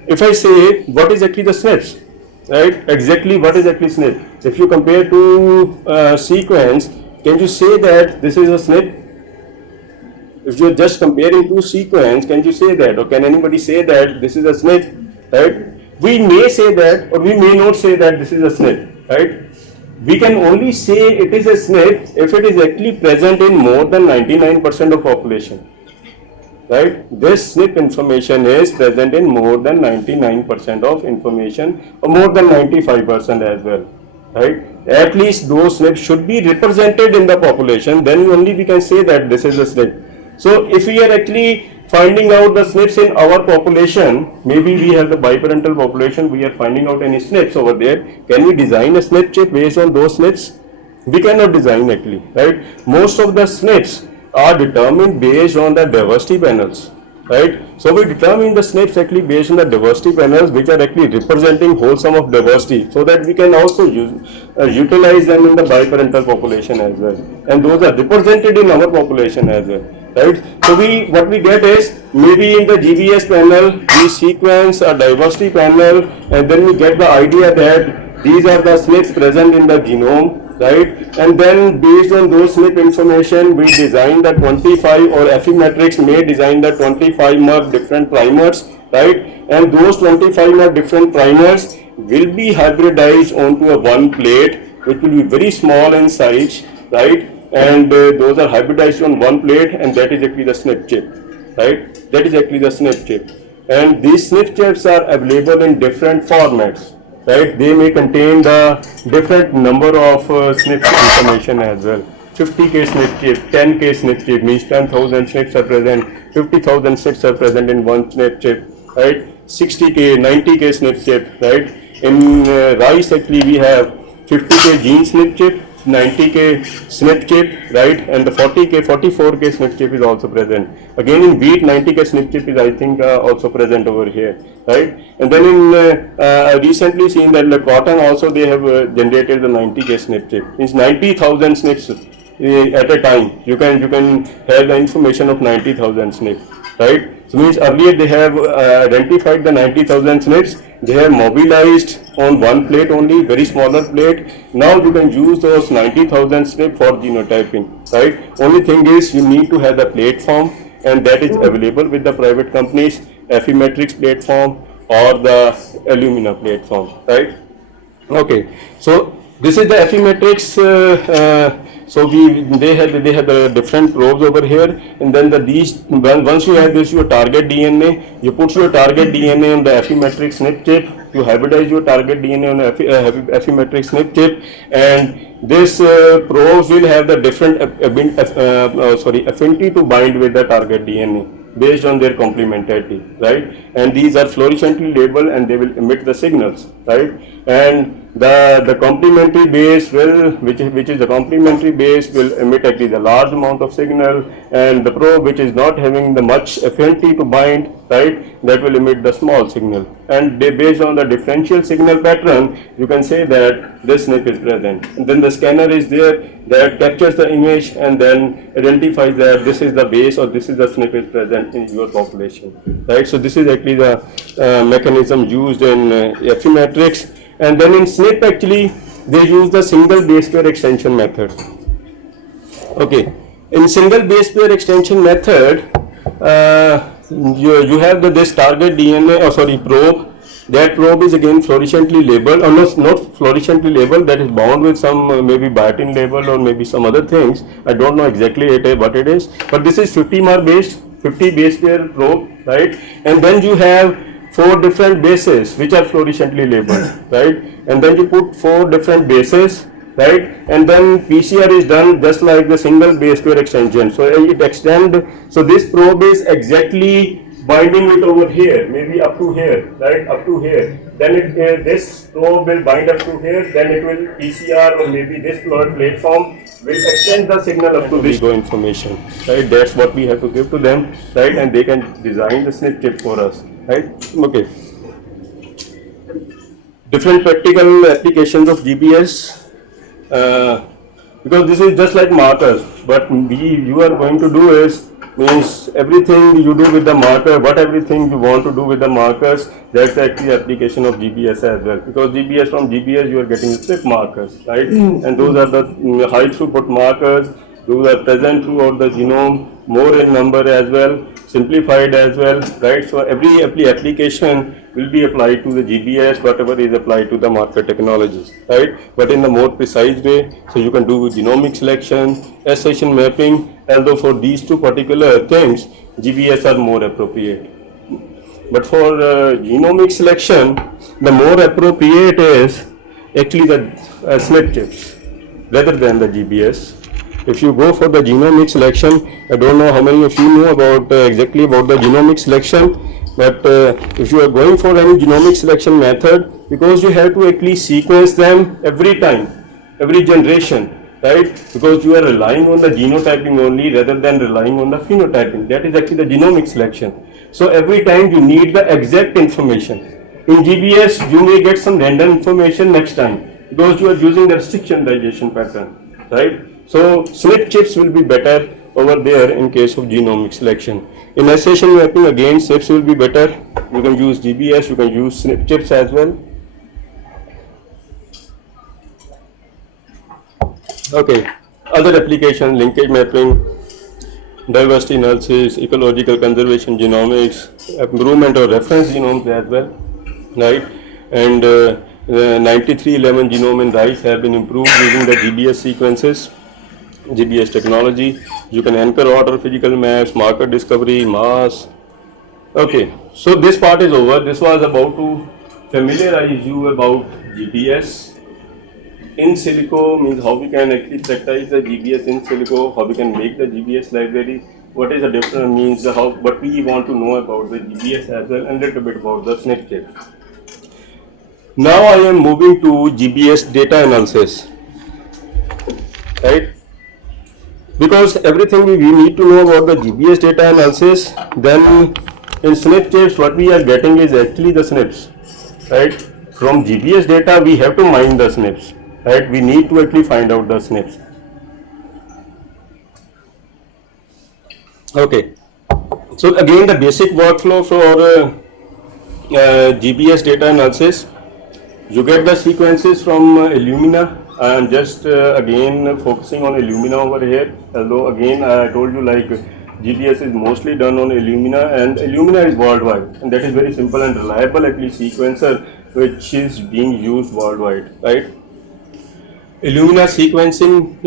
If I say what is actually the SNPs, right? Exactly what is actually SNP? If you compare to sequence, can you say that this is a SNP? If you are just comparing two sequence, can you say that, or can anybody say that this is a SNP, right? We may say that, or we may not say that this is a SNP, right? We can only say it is a SNP if it is actually present in more than 99% of population. Right? This SNP information is present in more than 99% of information, or more than 95% as well. Right? At least those SNPs should be represented in the population, then only we can say that this is a SNP. So if we are actually finding out the SNPs in our population, maybe we have the biparental population, we are finding out any SNPs over there, can we design a SNP chip based on those SNPs? We cannot design actually, right? Most of the SNPs are determined based on the diversity panels, right? So we determine the SNPs actually based on the diversity panels, which are actually representing whole sum of diversity, so that we can also utilize them in the biparental population as well, and those are represented in our population as well, right? So what we get is, maybe in the GBS panel we sequence a diversity panel, and then we get the idea that these are the SNPs present in the genome, right? And then based on those SNP information, we design the 25, or Affymetrix may design the 25 mark different primers, right? And those 25 mark different primers will be hybridized onto a one plate, which will be very small in size, right? And those are hybridized on one plate, and that is actually the SNP chip, right? That is actually the SNP chip. And these SNP chips are available in different formats, right? They may contain the different number of SNP information as well. 50K SNP chip, 10K SNP chip means 10,000 SNPs are present, 50,000 SNPs are present in one SNP chip, right? 60K, 90K SNP chip, right? In rice actually we have 50K gene SNP chip, 90K SNP chip, right? And the 40K, 44K SNP chip is also present. Again in wheat, 90K SNP chip is, I think, also present over here, right? And then in I recently seen that the cotton also they have generated the 90K SNP chip. Means 90,000 SNPs at a time. You can have the information of 90,000 SNPs, right? So means earlier they have identified the 90,000 SNPs. They have mobilized on one plate only, very smaller plate. Now you can use those 90,000 SNPs for genotyping, right? Only thing is you need to have the platform, and that is available with the private companies, Affymetrix platform or the Illumina platform, right? Okay, so this is the Affymetrix. So they have the different probes over here, and then once you have this your target DNA, you put your target DNA on the Affymetrix SNP chip, you hybridize your target DNA on the Affymetrix SNP chip, and this probes will have the different affinity to bind with the target DNA based on their complementarity, right? And these are fluorescently labeled, and they will emit the signals, right? And the complementary base will, which is the complementary base, will emit actually the large amount of signal, and the probe which is not having the much affinity to bind, right, that will emit the small signal. And based on the differential signal pattern, you can say that this SNP is present. And then the scanner is there that captures the image and then identifies that this is the base or this is the SNP is present in your population, right? So this is actually the mechanism used in Affymetrix. And then in SNP actually they use the single base pair extension method. Okay, in single base pair extension method, you have this target DNA, probe. That probe is again fluorescently labeled, or not fluorescently labeled, that is bound with some maybe biotin label or maybe some other things. I don't know exactly what it is, but this is 50 mark based, 50 base pair probe, right? And then you have 4 different bases which are fluorescently labeled, right? And then you put 4 different bases right? And then PCR is done just like the single base pair extension. So it extend. So this probe is exactly binding it over here, maybe up to here, right? Up to here. Then this probe will bind up to here. Then it will PCR or maybe this platform will extend the signal up to this information, right? That's what we have to give to them, right? And they can design the SNP chip for us, right? Okay. Different practical applications of GPS. Because this is just like markers, but you are going to do is means everything you do with the marker, what everything you want to do with the markers, that's actually application of GPS as well. Because GPS, from GPS you are getting SNP markers, right? And those are the high throughput markers. Those are present throughout the genome, more in number as well, simplified as well, right? So every application will be applied to the GPS, whatever is applied to the marker technologies, right? But in the more precise way, so you can do genomic selection, accession mapping, although for these two particular things, GPS are more appropriate. But for genomic selection, the more appropriate is actually the SNP chips rather than the GPS. If you go for the genomic selection, I don't know how many of you know about exactly about the genomic selection, but if you are going for any genomic selection method, because you have to actually sequence them every time, every generation, right? Because you are relying on the genotyping only rather than relying on the phenotyping. That is actually the genomic selection. So every time you need the exact information. In GPS, you may get some random information next time because you are using the restriction digestion pattern, right? So SNP chips will be better over there in case of genomic selection. In accession mapping, again SNPs will be better. You can use GPS, you can use SNP chips as well. Okay, other application, linkage mapping, diversity analysis, ecological conservation, genomics, improvement of reference genomes as well, right? And 9311 genome in rice have been improved using the GBS sequences. GBS technology. You can anchor order physical maps, marker discovery, mass. Okay, so this part is over. This was about to familiarize you about GPS. In silico means how we can actually practice the GBS in silico, how we can make the GBS library, what is the difference means, how what we want to know about the GBS as well, and a little bit about the SNP chip. Now I am moving to GBS data analysis, right? Because everything we need to know about the GBS data analysis, then in SNP chips what we are getting is actually the SNPs, right? From GBS data we have to mine the SNPs, right? We need to actually find out the SNPs. Okay, so again the basic workflow for GBS data analysis, you get the sequences from Illumina. I am just again focusing on Illumina over here, although again I told you like GBS is mostly done on Illumina, and Illumina is worldwide, and that is very simple and reliable actually sequencer which is being used worldwide, right? Illumina sequencing,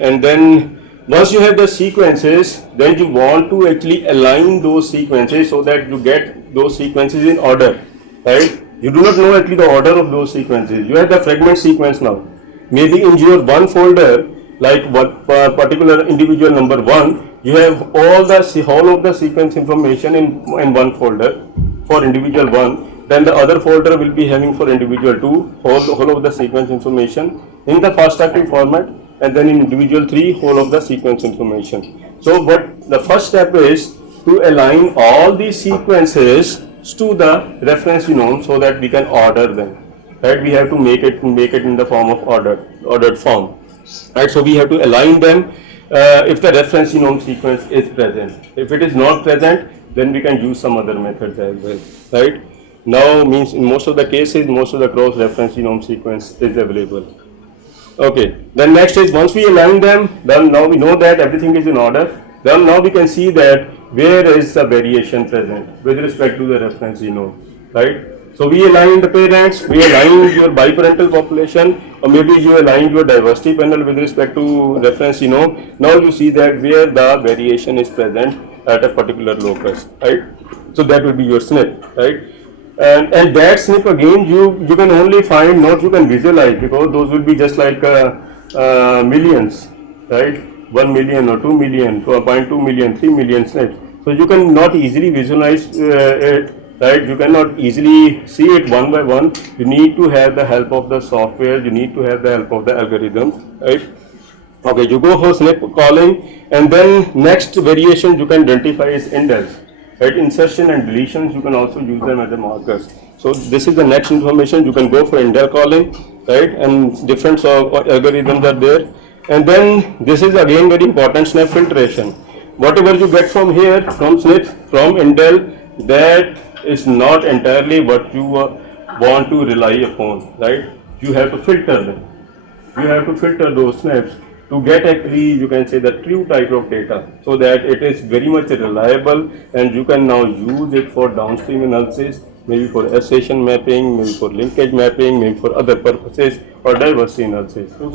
and then once you have the sequences, then you want to actually align those sequences so that you get those sequences in order, right? You do not know actually the order of those sequences. You have the fragment sequence now. Maybe in your one folder, like what particular individual number 1, you have all the whole of the sequence information in one folder for individual 1. Then the other folder will be having for individual 2 whole of the sequence information in the fast active format, and then in individual 3 whole of the sequence information. So what the first step is to align all these sequences to the reference genome so that we can order them. Right, we have to make it in the form of ordered form. Right, so we have to align them if the reference genome sequence is present. If it is not present, then we can use some other methods as well. Right, now means in most of the cases, most of the cross reference genome sequence is available. Okay, then next is once we align them, then now we know that everything is in order. Then now we can see that where is the variation present with respect to the reference genome, right? So we align the parents, we align your biparental population, or maybe you align your diversity panel with respect to reference genome. Now you see that where the variation is present at a particular locus, right? So that will be your SNP, right? And that SNP again you can only find, not you can visualize, because those will be just like millions, right? 1 million or 2 million, 0.2 million, 3 million SNPs. So you can not easily visualize it, right? You cannot easily see it one by one. You need to have the help of the software. You need to have the help of the algorithms, right? Okay, you go for SNP calling, and then next variation you can identify is indels. Right, insertion and deletions, you can also use them as a markers. So this is the next information. You can go for indel calling, right, and different algorithms are there. And then this is again very important, SNP filtration. Whatever you get from here, from SNP, from indel, that is not entirely what you want to rely upon, right? You have to filter them. You have to filter those SNPs to get actually, you can say, the true type of data, so that it is very much reliable, and you can now use it for downstream analysis, maybe for association mapping, maybe for linkage mapping, maybe for other purposes, or diversity analysis. So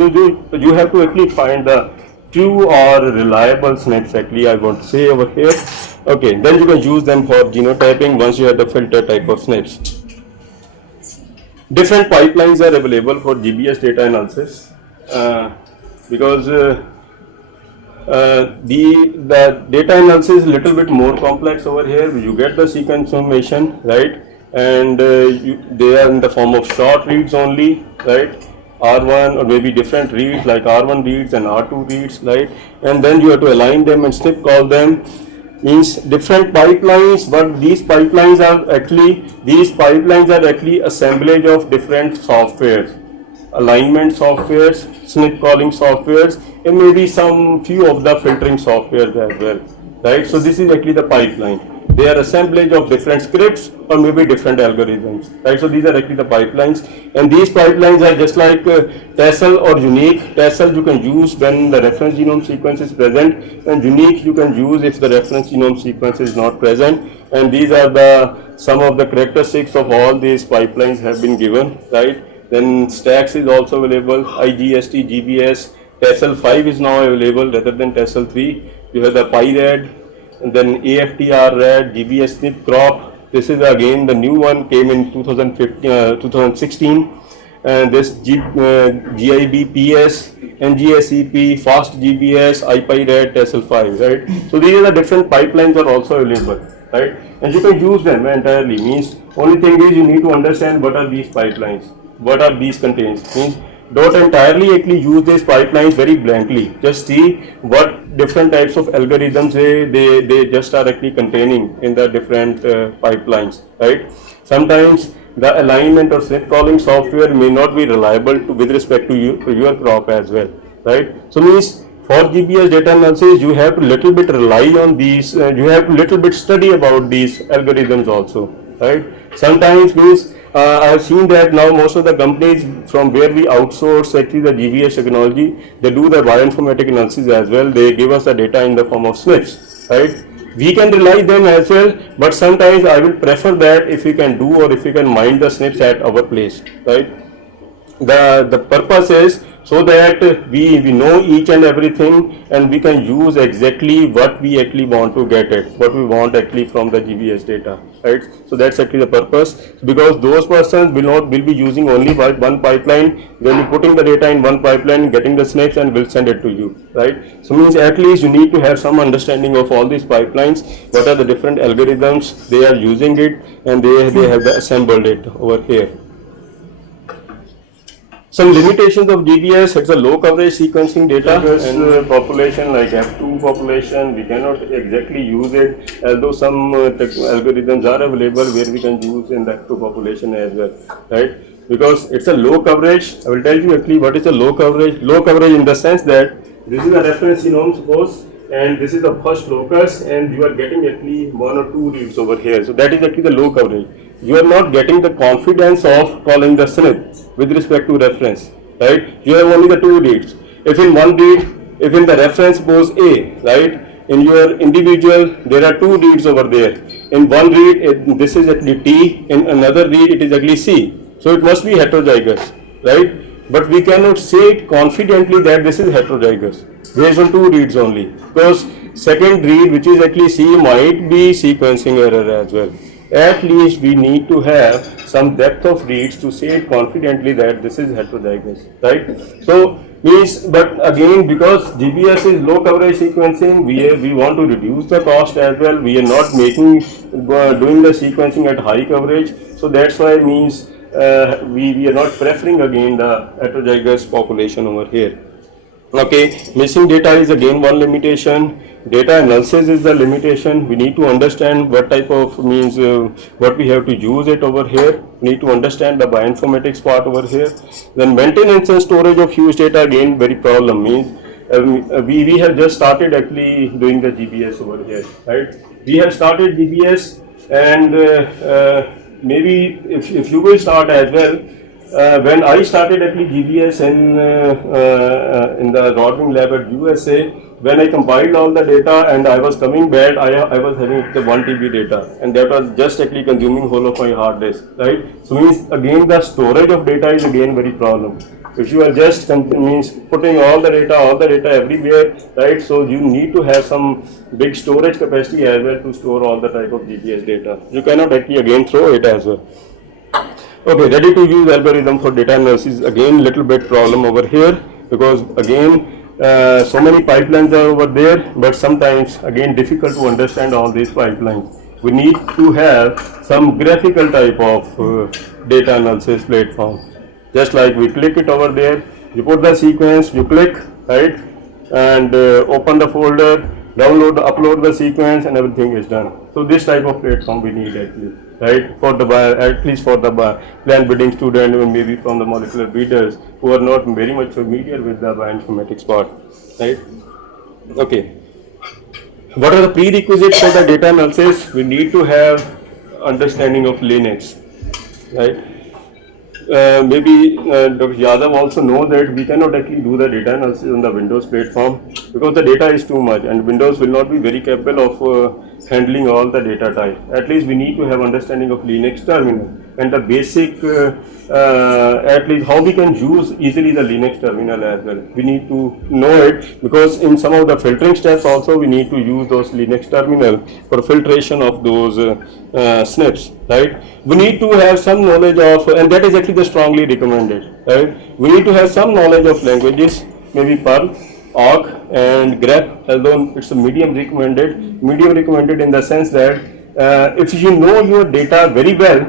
you have to actually find the true or reliable SNPs, actually I want to say over here. Okay, then you can use them for genotyping once you have the filter type of SNPs. Different pipelines are available for GBS data analysis. Because the data analysis is a little bit more complex over here. You get the sequence information, right, and they are in the form of short reads only, right, R1 or maybe different reads like R1 reads and R2 reads, right, and then you have to align them and SNP call them. Means different pipelines, but these pipelines are actually assemblage of different softwares. Alignment softwares, SNP calling softwares, and maybe some few of the filtering softwares as well, right? So this is actually the pipeline. They are assemblage of different scripts or maybe different algorithms, right? So these are actually the pipelines, and these pipelines are just like TESL or unique. TESL you can use when the reference genome sequence is present, and unique you can use if the reference genome sequence is not present. And these are some of the characteristics of all these pipelines have been given, right? Then stacks is also available, IGST, GBS, TESL 5 is now available rather than TESL 3. You have the PyRAD, and then AFTR-RAD, GBS SNP crop. This is again the new one, came in 2016. And this GIB-PS, NGSEP, Fast GBS, IPyRAD, TESL 5, right? So these are the different pipelines are also available, right? And you can use them entirely. Means only thing is you need to understand what are these pipelines. What are these contains? Means don't entirely actually use these pipelines very blankly. Just see what different types of algorithms they just are actually containing in the different pipelines, right? Sometimes the alignment or SNP calling software may not be reliable with respect to your crop as well, right? So means for GBS data analysis, you have to little bit rely on these. You have to little bit study about these algorithms also, right? Sometimes means I have seen that now most of the companies from where we outsource actually the GBS technology, they do the bioinformatic analysis as well. They give us the data in the form of SNPs, right? We can rely them as well, but sometimes I will prefer that if we can do or if we can mine the SNPs at our place, right? The purpose is so that we know each and everything, and we can use exactly what we actually want to get it, what we want actually from the GBS data, right? So that's actually the purpose, because those persons will be using only one pipeline. They'll be putting the data in one pipeline, getting the SNPs, and will send it to you, right? So means at least you need to have some understanding of all these pipelines, what are the different algorithms they are using it, and they have assembled it over here. Some limitations of GBS: it's a low coverage sequencing data, and population like F2 population, we cannot exactly use it, although some algorithms are available where we can use in the F2 population as well, right? Because it's a low coverage. I will tell you actually what is a low coverage. Low coverage in the sense that this is a reference genome, suppose, and this is the first locus, and you are getting actually 1 or 2 reads over here. So that is actually the low coverage. You are not getting the confidence of calling the SNP with respect to reference, right? You have only the 2 reads. If in one read, if in the reference suppose A, right, in your individual there are 2 reads over there. In one read this is actually T, in another read it is actually C. So it must be heterozygous, right? But we cannot say it confidently that this is heterozygous based on 2 reads only, because second read, which is actually C, might be sequencing error as well. at least we need to have some depth of reads to say it confidently that this is heterozygous, right? So means, but again, because GBS is low coverage sequencing, we want to reduce the cost as well. We are not making doing the sequencing at high coverage, so that's why means we are not preferring again the heterozygous population over here. Okay, missing data is again one limitation. Data analysis is the limitation. We need to understand what type of means what we have to use it over here. We need to understand the bioinformatics part over here. Then maintenance and storage of huge data again very problem means we have just started actually doing the GBS over here, right? We have started GBS and maybe if you will start as well. When I started actually GBS in the Rodman lab at USA, when I compiled all the data and I was coming back, I was having the 1 TB data, and that was just actually consuming whole of my hard disk, right? So means again the storage of data is again very problem. If you are just means putting all the data everywhere, right? So you need to have some big storage capacity as well to store all the type of GBS data. You cannot actually again throw it as well. Okay, ready to use algorithm for data analysis, again little bit problem over here, because again so many pipelines are over there, but sometimes again difficult to understand all these pipelines. We need to have some graphical type of data analysis platform. Just like we click it over there, you put the sequence, you click, right, and open the folder, download, upload the sequence, and everything is done. So this type of platform we need actually, right, for the at least for the plan bidding student, or maybe from the molecular bidders who are not very much familiar with the bioinformatics part, right? Okay. What are the prerequisites for the data analysis? We need to have understanding of Linux, right? Maybe Dr. Yadav also know that we cannot actually do the data analysis on the Windows platform because the data is too much and Windows will not be very capable of handling all the data type. At least we need to have understanding of Linux terminal and the basic, at least how we can use easily the Linux terminal as well. We need to know it because in some of the filtering steps also we need to use those Linux terminal for filtration of those snips, right? We need to have some knowledge of, and that is actually the strongly recommended, right? We need to have some knowledge of languages, maybe Perl, awk and grep, although it's a medium recommended in the sense that if you know your data very well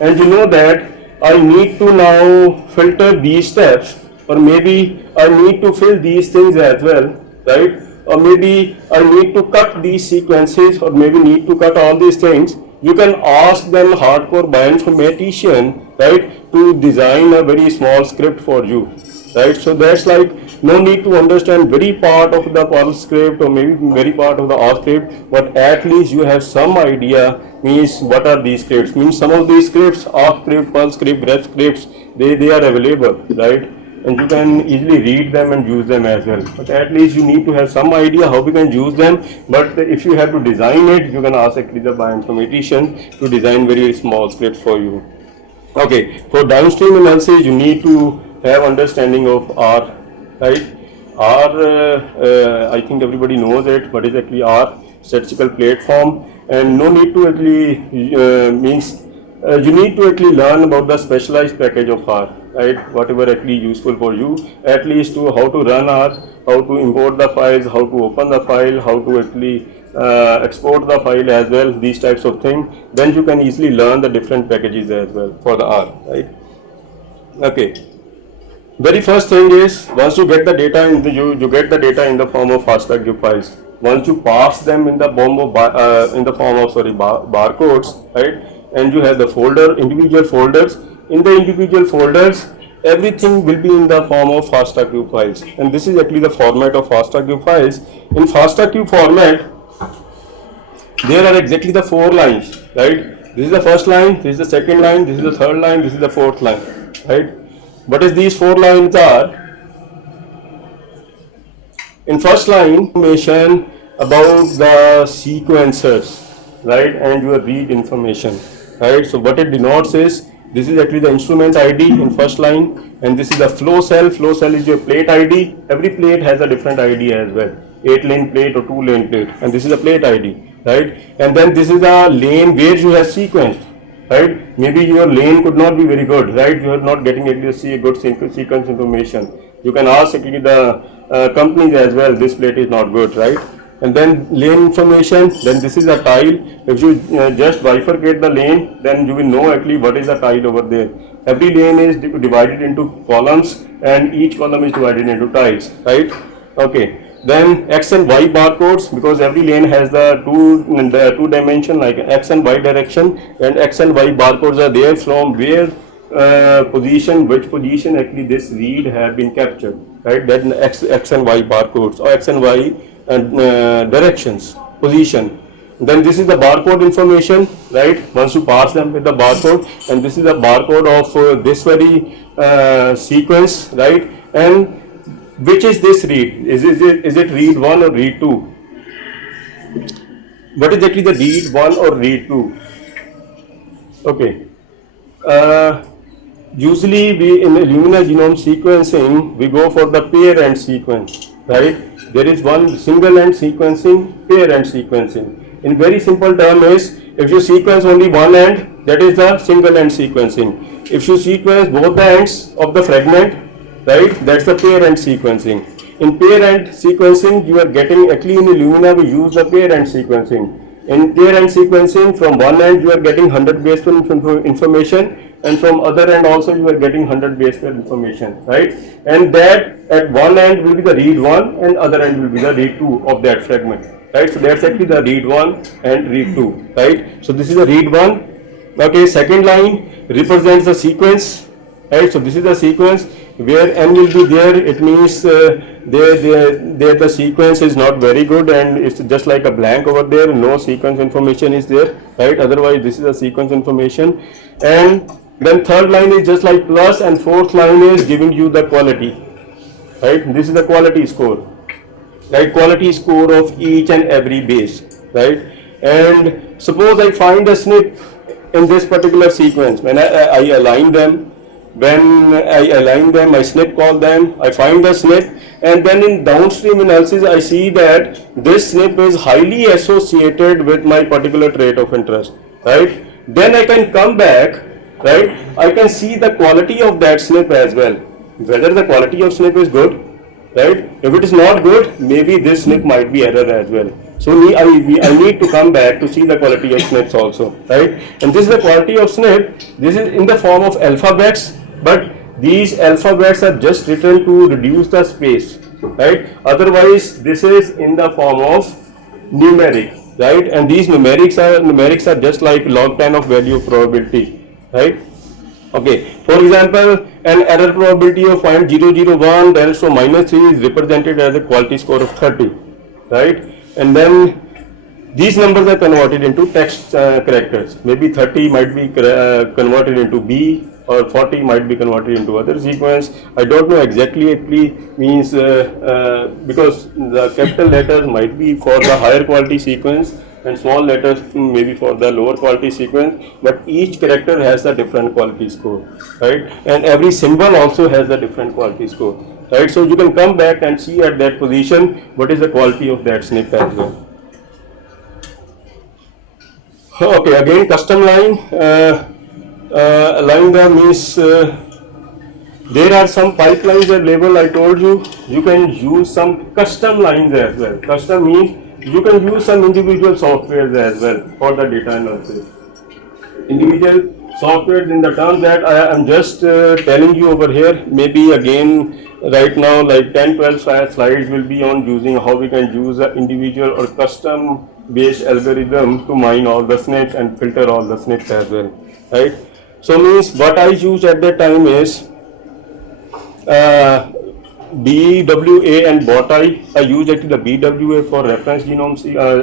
and you know that I need to now filter these steps, or maybe I need to fill these things as well, right? Or maybe I need to cut these sequences, or maybe need to cut all these things. You can ask them hardcore bioinformatician, right, to design a very small script for you, right? So that's like no need to understand very part of the Perl script or maybe very part of the R script, but at least you have some idea means what are these scripts. Means some of these scripts, R script, Perl script, grep scripts, they are available, right? And you can easily read them and use them as well. But at least you need to have some idea how we can use them. But if you have to design it, you can ask actually the bioinformatician to design very small scripts for you. Okay, for downstream analysis, you need to have understanding of R, right? R, I think everybody knows it. What is actually R? Statistical platform, and no need to actually means you need to actually learn about the specialized package of R, right? Whatever actually useful for you, at least to how to run R, how to import the files, how to open the file, how to actually export the file as well, these types of things. Then you can easily learn the different packages as well for the R, right? Okay. Very first thing is, once you get the data in the you get the data in the form of FASTA files. Once you pass them in the form of barcodes, right? And you have the folder, individual folders. In the individual folders, everything will be in the form of FASTA files. And this is actually the format of FASTA files. In FASTA format, there are exactly the 4 lines, right? This is the first line, this is the second line, this is the third line, this is the fourth line, right? What is these 4 lines are? In first line, information about the sequencers, right? And your read information, right? So what it denotes is, this is actually the instrument ID in first line, and this is the flow cell. Flow cell is your plate ID. Every plate has a different ID as well. 8-lane plate or 2-lane plate, and this is a plate ID. right? And then this is the lane where you have sequenced, right? Maybe your lane could not be very good, right? You are not getting actually a good sequence information. You can ask actually the companies as well, this plate is not good, right? And then lane information, then this is a tile. If you just bifurcate the lane, then you will know actually what is the tile over there. Every lane is divided into columns and each column is divided into tiles, right? Okay. Then X and Y barcodes, because every lane has the two dimension like X and Y direction, and X and Y barcodes are there from where which position actually this read have been captured, right? Then X and Y barcodes or X and Y directions, position. Then this is the barcode information, right? Once you pass them with the barcode, and this is the barcode of this very sequence, right? And which is this read? Is it read 1 or read 2? What is actually the read 1 or read 2? Okay. Usually we in Illumina genome sequencing, we go for the pair end sequence, right? There is one single end sequencing, pair end sequencing. In very simple term is, if you sequence only one end, that is the single end sequencing. If you sequence both the ends of the fragment, right, that's the pair end sequencing. In pair end sequencing, you are getting, actually in Illumina we use the pair end sequencing. In pair end sequencing, from one end you are getting 100 base pair information, and from other end also you are getting 100 base pair information, right? And that at one end will be the read 1 and other end will be the read 2 of that fragment, right? So that's actually the read 1 and read 2, right? So this is the read 1. Okay, second line represents the sequence, right? So this is the sequence where n will be there. It means there the sequence is not very good and it's just like a blank over there, no sequence information is there, right? Otherwise this is a sequence information. And then third line is just like plus, and fourth line is giving you the quality, right? This is the quality score, right? Quality score of each and every base, right? And suppose I find a SNP in this particular sequence. When I align them, I snip call them, I find the SNP, and then in downstream analysis I see that this SNP is highly associated with my particular trait of interest, right? Then I can come back, right? I can see the quality of that SNP as well, whether the quality of SNP is good, right? If it is not good, maybe this SNP might be error as well. So I need to come back to see the quality of SNPs also, right? And this is the quality of SNP. This is in the form of alphabets, but these alphabets are just written to reduce the space, right? Otherwise, this is in the form of numeric, right? And these numerics are just like log 10 of value of probability, right? Okay, for example, an error probability of 0.001 del so -3 is represented as a quality score of 30, right? And then these numbers are converted into text characters. Maybe 30 might be converted into B, or 40 might be converted into other sequence. I don't know exactly it means because the capital letters might be for the higher quality sequence and small letters maybe for the lower quality sequence, but each character has a different quality score, right? And every symbol also has a different quality score, right? So you can come back and see at that position what is the quality of that SNP as well. Okay, again custom line. Line there means there are some pipelines available. I told you, you can use some custom lines as well. Custom means you can use some individual softwares as well for the data analysis. Individual softwares in the terms that I am just telling you over here. Maybe again right now like 10-12 slides will be on using how we can use an individual or custom based algorithm to mine all the SNPs and filter all the SNPs as well, right? So means what I use at that time is BWA and BOTI. I use actually the BWA for reference genome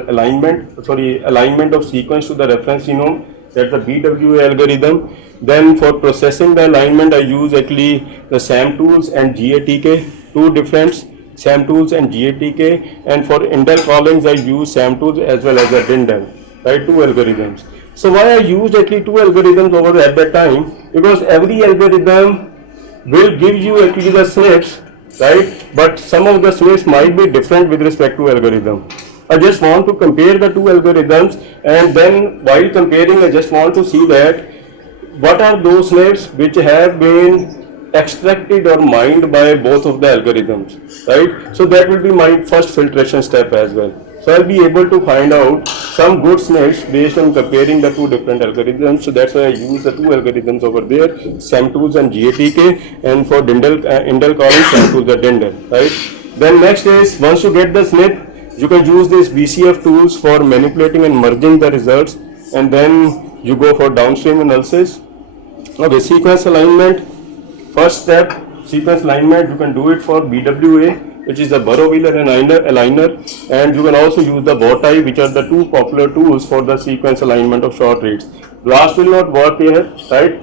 alignment of sequence to the reference genome. That's the BWA algorithm. Then for processing the alignment, I use actually the SAM tools and GATK, two different SAM tools and GATK. And for indel callings, I use SAM tools as well as the dindel, right? Two algorithms. So why I used actually two algorithms over at that time? Because every algorithm will give you actually the SNPs, right? But some of the SNPs might be different with respect to algorithm. I just want to compare the two algorithms, and then while comparing, I just want to see that what are those SNPs which have been extracted or mined by both of the algorithms, right? So that will be my first filtration step as well. So I'll be able to find out some good SNPs based on comparing the two different algorithms. So that's why I use the two algorithms over there, SAMTools and GATK, and for Indel column, SAMTools are Dindel, right? Then next is, once you get the SNP, you can use these VCF tools for manipulating and merging the results, and then you go for downstream analysis. Okay, sequence alignment. First step, sequence alignment, you can do it for BWA, which is the Burrow-Wheeler aligner, and you can also use the Botai, which are the two popular tools for the sequence alignment of short reads. Last will not work here, right?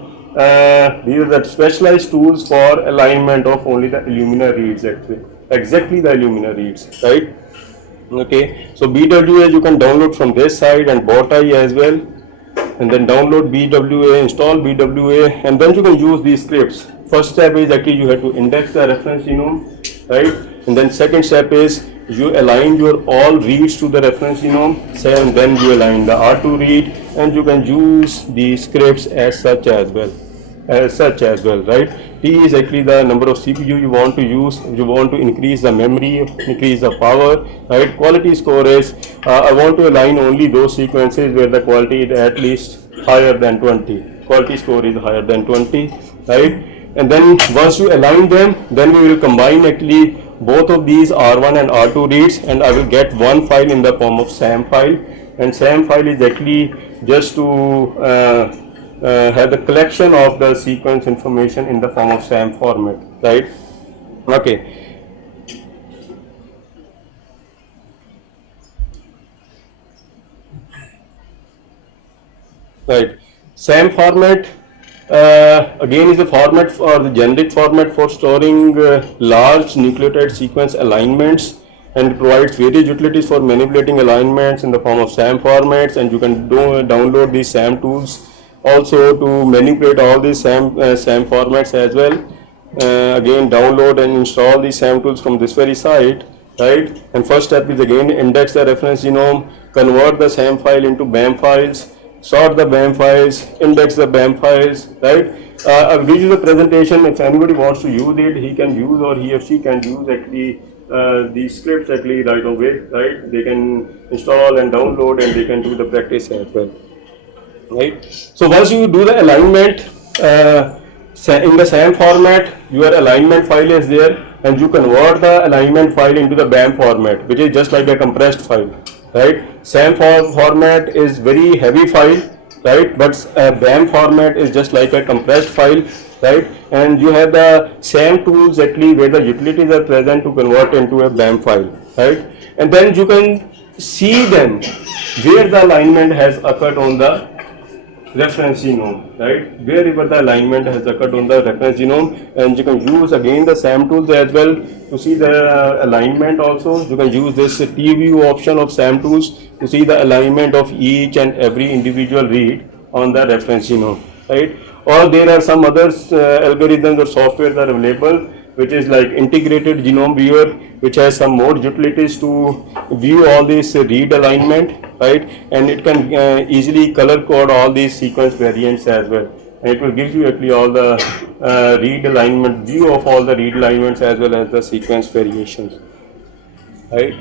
These are the specialized tools for alignment of only the Illumina reads, actually. Exactly the Illumina reads, right? Okay, so BWA you can download from this side, and Botai as well. And then download BWA, install BWA, and then you can use these scripts. First step is actually you have to index the reference genome, right? And then second step is you align your all reads to the reference genome, and then you align the R2 read, and you can use these scripts as such as well, right? T is actually the number of CPU you want to use. You want to increase the memory, increase the power, right? Quality score is I want to align only those sequences where the quality is at least higher than 20. Quality score is higher than 20, right? And then once you align them, then we will combine actually both of these R1 and R2 reads, and I will get one file in the form of SAM file. And SAM file is actually just to have the collection of the sequence information in the form of SAM format, right? Okay. Right. SAM format again is a format for the generic format for storing large nucleotide sequence alignments, and provides various utilities for manipulating alignments in the form of SAM formats, and you can download these SAM tools also to manipulate all these SAM formats as well. Again, download and install these SAM tools from this very site, right? And first step is again index the reference genome, convert the SAM file into BAM files, sort the BAM files, index the BAM files, right? I'll give you the presentation. If anybody wants to use it, he can use, or he or she can use actually these scripts actually right away, right? They can install and download, and they can do the practice as well. Right. So once you do the alignment in the SAM format, your alignment file is there, and you convert the alignment file into the BAM format, which is just like a compressed file, right? SAM format is very heavy file, right? But BAM format is just like a compressed file, right? And you have the SAM tools actually where the utilities are present to convert into a BAM file, right? And then you can see them where the alignment has occurred on the reference genome, right? Wherever the alignment has occurred on the reference genome, and you can use again the SAM tools as well to see the alignment also. You can use this T-view option of SAM tools to see the alignment of each and every individual read on the reference genome, right? Or there are some other algorithms or software that are available, which is like integrated genome viewer, which has some more utilities to view all this read alignment, right? And it can easily color code all these sequence variants as well. And it will give you actually all the read alignment, view of all the read alignments as well as the sequence variations, right?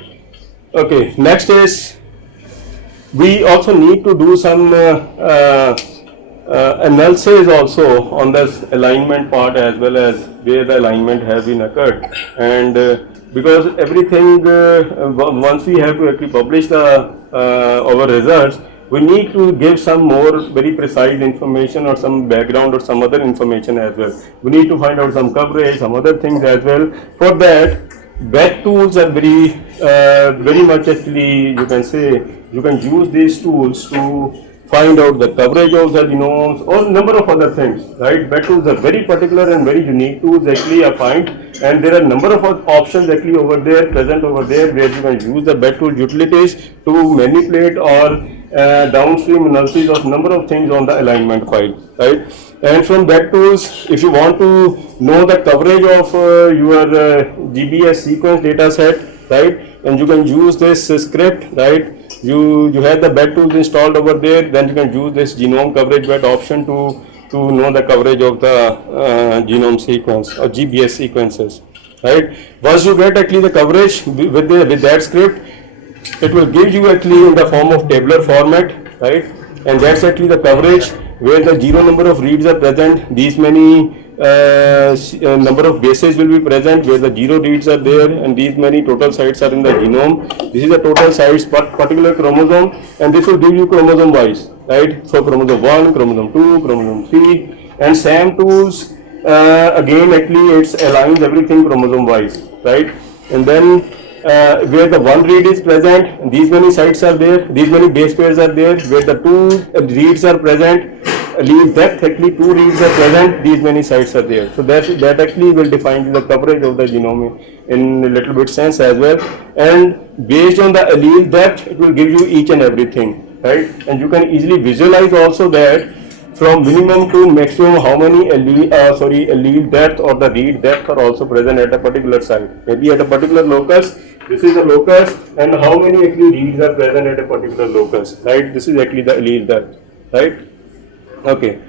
Okay, next is we also need to do some analysis also on this alignment part as well as where the alignment has been occurred, and because everything once we have to actually publish the our results, we need to give some more very precise information or some background or some other information as well. We need to find out some coverage, some other things as well. For that, batch tools are very much actually, you can say, you can use these tools to find out the coverage of the genomes or number of other things, right? Batch tools are very particular and very unique tools actually I find, and there are a number of options actually over there, present over there, where you can use the batch tool utilities to manipulate or downstream analysis of number of things on the alignment file, right? And from batch tools, if you want to know the coverage of your GBS sequence data set, right, and you can use this script, right? You have the bed tools installed over there, then you can use this genome coverage bed option to know the coverage of the genome sequence or GBS sequences, right? Once you get actually the coverage with that script, it will give you actually in the form of tabular format, right? And that's actually the coverage where the zero number of reads are present. These many number of bases will be present where the zero reads are there, and these many total sites are in the genome. This is the total sites per particular chromosome, and this will give you chromosome wise, right? So chromosome 1, chromosome 2, chromosome 3, and SAM tools again actually it's aligns everything chromosome wise, right? And then where the one read is present, these many sites are there, these many base pairs are there, where the two reads are present, leave depth actually two reads are present, these many sites are there. So that actually will define the coverage of the genome in a little bit sense as well. And based on the allele depth, it will give you each and everything, right? And you can easily visualize also that from minimum to maximum how many allele depth or the read depth are also present at a particular site. Maybe at a particular locus, this is the locus, and how many actually reads are present at a particular locus, right? This is actually the allele depth, right? Okay.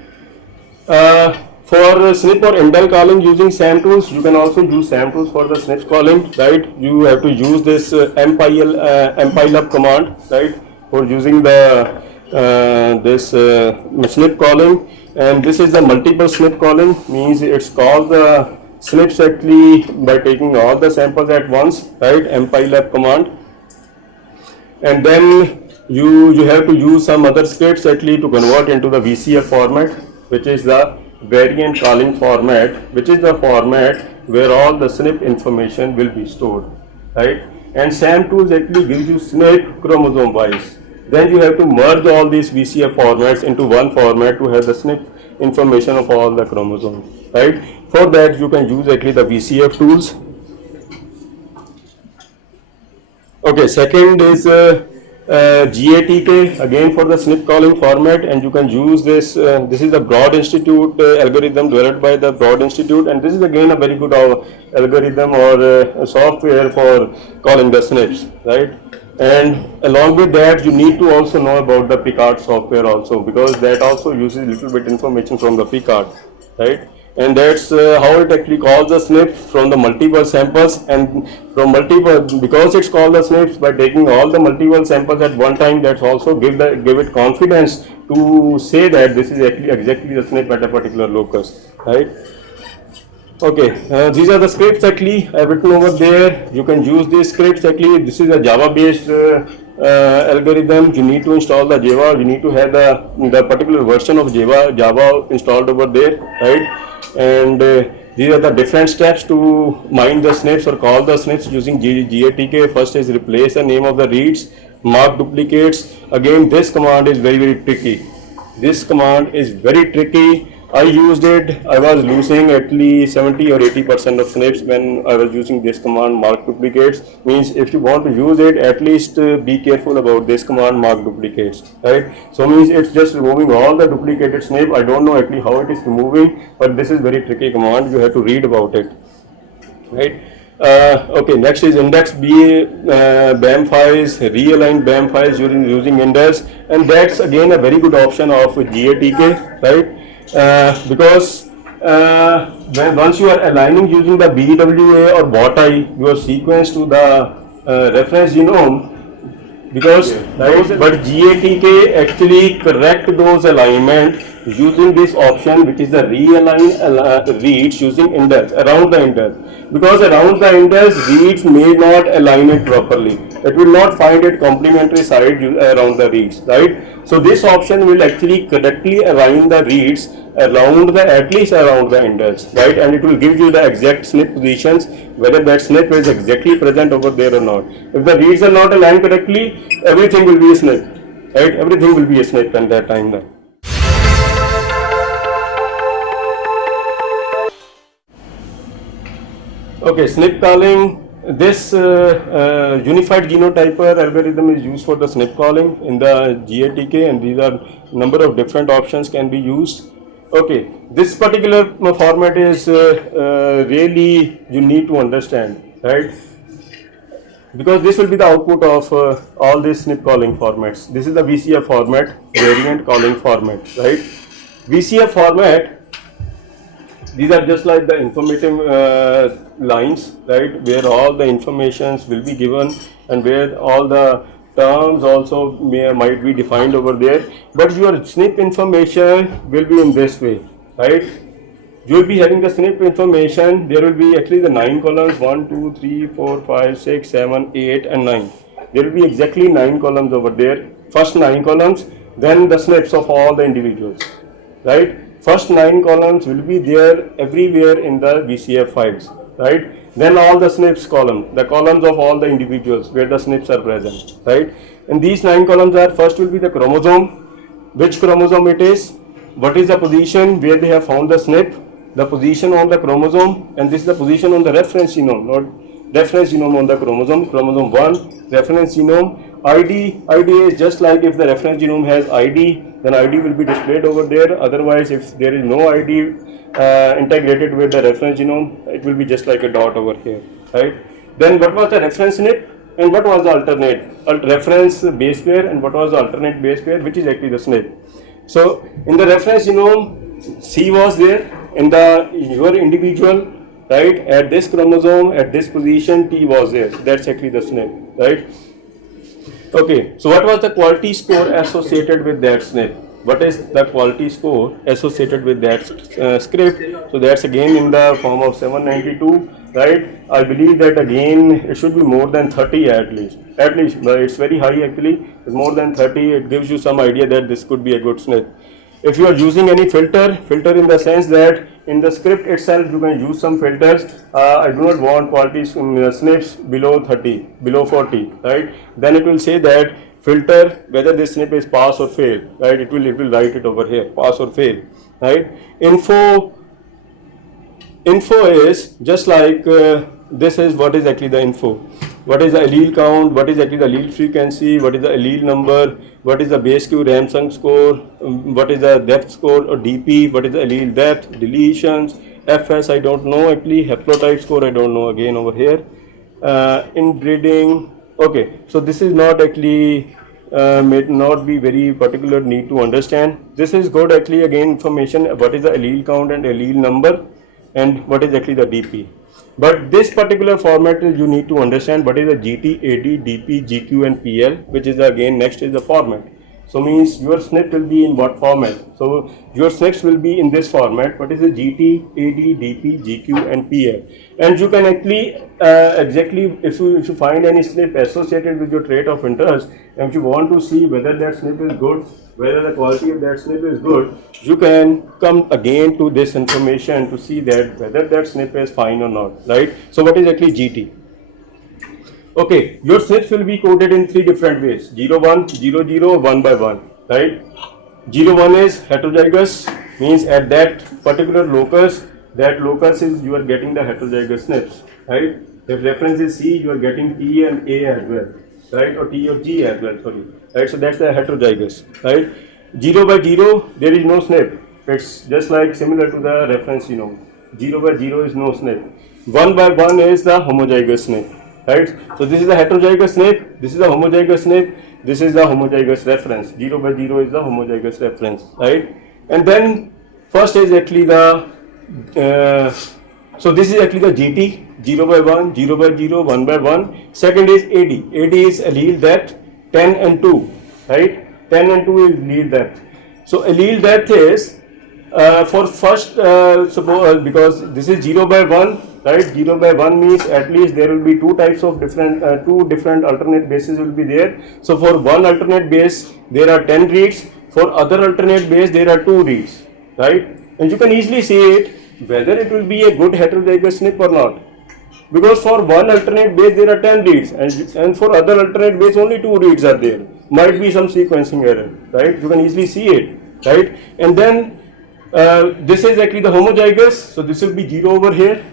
For SNP or indel calling using SAM tools, you can also use SAM tools for the SNP calling, right? You have to use this mpileup command, right, for using the this SNP calling, and this is the multiple SNP calling, means it's called the SNPs actually by taking all the samples at once, right? mpileup command, and then you have to use some other scripts actually to convert into the VCF format, which is the variant calling format, which is the format where all the SNP information will be stored, right? And SAM tools actually gives you SNP chromosome wise. Then you have to merge all these VCF formats into one format to have the SNP information of all the chromosomes, right? For that you can use actually the VCF tools. Okay, second is GATK, again for the SNP calling format, and you can use this. This is the Broad Institute algorithm developed by the Broad Institute, and this is again a very good algorithm or software for calling the SNPs, right? And along with that, you need to also know about the Picard software also, because that also uses little bit information from the Picard, right? And that's how it actually calls the SNP from the multiple samples, and from multiple, because it's called the SNPs by taking all the multiple samples at one time, that's also give it confidence to say that this is actually exactly the SNP at a particular locus, right? Okay, these are the scripts actually I have written over there. You can use these scripts actually. This is a Java based algorithm. You need to install the Java, you need to have the particular version of Java installed over there, right? And these are the different steps to mine the SNPs or call the SNPs using GATK. First is replace the name of the reads, mark duplicates. Again, this command is very tricky. This command is very tricky. I used it, I was losing at least 70 or 80% of SNPs when I was using this command, mark duplicates. Means if you want to use it, at least be careful about this command, mark duplicates, right? So means it's just removing all the duplicated SNP. I don't know actually how it is removing, but this is very tricky command, you have to read about it, right? Okay, next is index BAM files, realign BAM files using index, and that's again a very good option of GATK, right? Because once you are aligning using the BWA or BOTI your sequence to the reference genome, because but GATK actually correct those alignment using this option, which is the realign reads using index around the index, because around the index reads may not align it properly. It will not find it complementary side around the reads, right? So this option will actually correctly align the reads around the, at least around the index, right? And it will give you the exact SNP positions, whether that SNP is exactly present over there or not. If the reads are not aligned correctly, everything will be a SNP, right? Everything will be a SNP at that time then. Okay, SNP calling. This unified genotyper algorithm is used for the SNP calling in the GATK, and these are number of different options can be used. Okay, this particular format is really you need to understand, right? because this will be the output of all these SNP calling formats. This is the VCF format, variant calling format, right? VCF format, these are just like the informative lines, right, where all the informations will be given and where all the terms also might be defined over there, but your SNP information will be in this way, right? You will be having the SNP information. There will be actually the 9 columns, 1, 2, 3, 4, 5, 6, 7, 8 and 9. There will be exactly 9 columns over there. First 9 columns, then the SNPs of all the individuals, right? First 9 columns will be there everywhere in the VCF files, right? Then all the SNPs column, the columns of all the individuals where the SNPs are present, right? And these 9 columns are, first will be the chromosome, which chromosome it is, what is the position where they have found the SNP, the position on the chromosome, and this is the position on the reference genome, not reference genome on the chromosome, chromosome 1, reference genome, ID is just like if the reference genome has ID, then ID will be displayed over there. Otherwise, if there is no ID integrated with the reference genome, it will be just like a dot over here, right? Then what was the reference SNP and what was the alternate reference base pair and what was the alternate base pair, which is actually the SNP. So in the reference genome, C was there. In your individual, right, at this chromosome, at this position, T was there. So that's actually the SNP, right? Okay, so what was the quality score associated with that SNP? What is the quality score associated with that script? So that's again in the form of 792, right? I believe that again it should be more than 30 at least, but it's very high actually. It's more than 30. It gives you some idea that this could be a good SNP. If you are using any filter in the sense that in the script itself you can use some filters. I do not want quality SNPs below 30, below 40, right? Then it will say that filter whether this SNP is pass or fail, right? It will write it over here, pass or fail, right? Info is just like this is what is actually the info. What is the allele count, what is actually the allele frequency, what is the allele number, what is the base Q Ramsung score, what is the depth score or DP, what is the allele depth, deletions, FS I don't know actually, haplotype score I don't know again over here, inbreeding. Okay, so this is not actually may not be very particular need to understand. This is good actually again information what is the allele count and allele number and what is actually the DP. But this particular format is you need to understand what is the GT, AD, DP, GQ and PL, which is again next is the format. So means your SNP will be in what format? So your SNPs will be in this format. What is the GT, AD, DP, GQ and PL? And you can actually exactly if you find any SNP associated with your trait of interest, and if you want to see whether that SNP is good, whether the quality of that SNP is good, you can come again to this information to see that whether that SNP is fine or not, right? So what is actually GT? Okay, your SNPs will be coded in 3 different ways: 0, 1, 0, 0, 1 by 1, right? 0, 1 is heterozygous, means at that particular locus, that locus is you are getting the heterozygous SNPs, right? If reference is C, you are getting T and A as well, right? Or T or G as well, sorry, right? So that's the heterozygous, right? 0 by 0, there is no SNP. It's just like similar to the reference genome. 0 by 0 is no SNP. 1 by 1 is the homozygous SNP. Right? So this is the heterozygous SNP, this is the homozygous SNP, this is the homozygous reference. 0 by 0 is the homozygous reference, right? And then first is actually the, so this is actually the GT, 0 by 1, 0 by 0, 1 by 1. Second is AD, AD is allele depth, 10 and 2, right? 10 and 2 is allele depth. So allele depth is for first, suppose because this is 0 by 1, right? 0 by 1 means at least there will be two types of different, two different alternate bases will be there. So for one alternate base, there are 10 reads. For other alternate base, there are 2 reads, right? And you can easily see it, whether it will be a good heterozygous SNP or not. Because for one alternate base, there are 10 reads, and for other alternate base, only 2 reads are there. Might be some sequencing error, right? You can easily see it, right? And then this is actually the homozygous, so this will be 0 over here,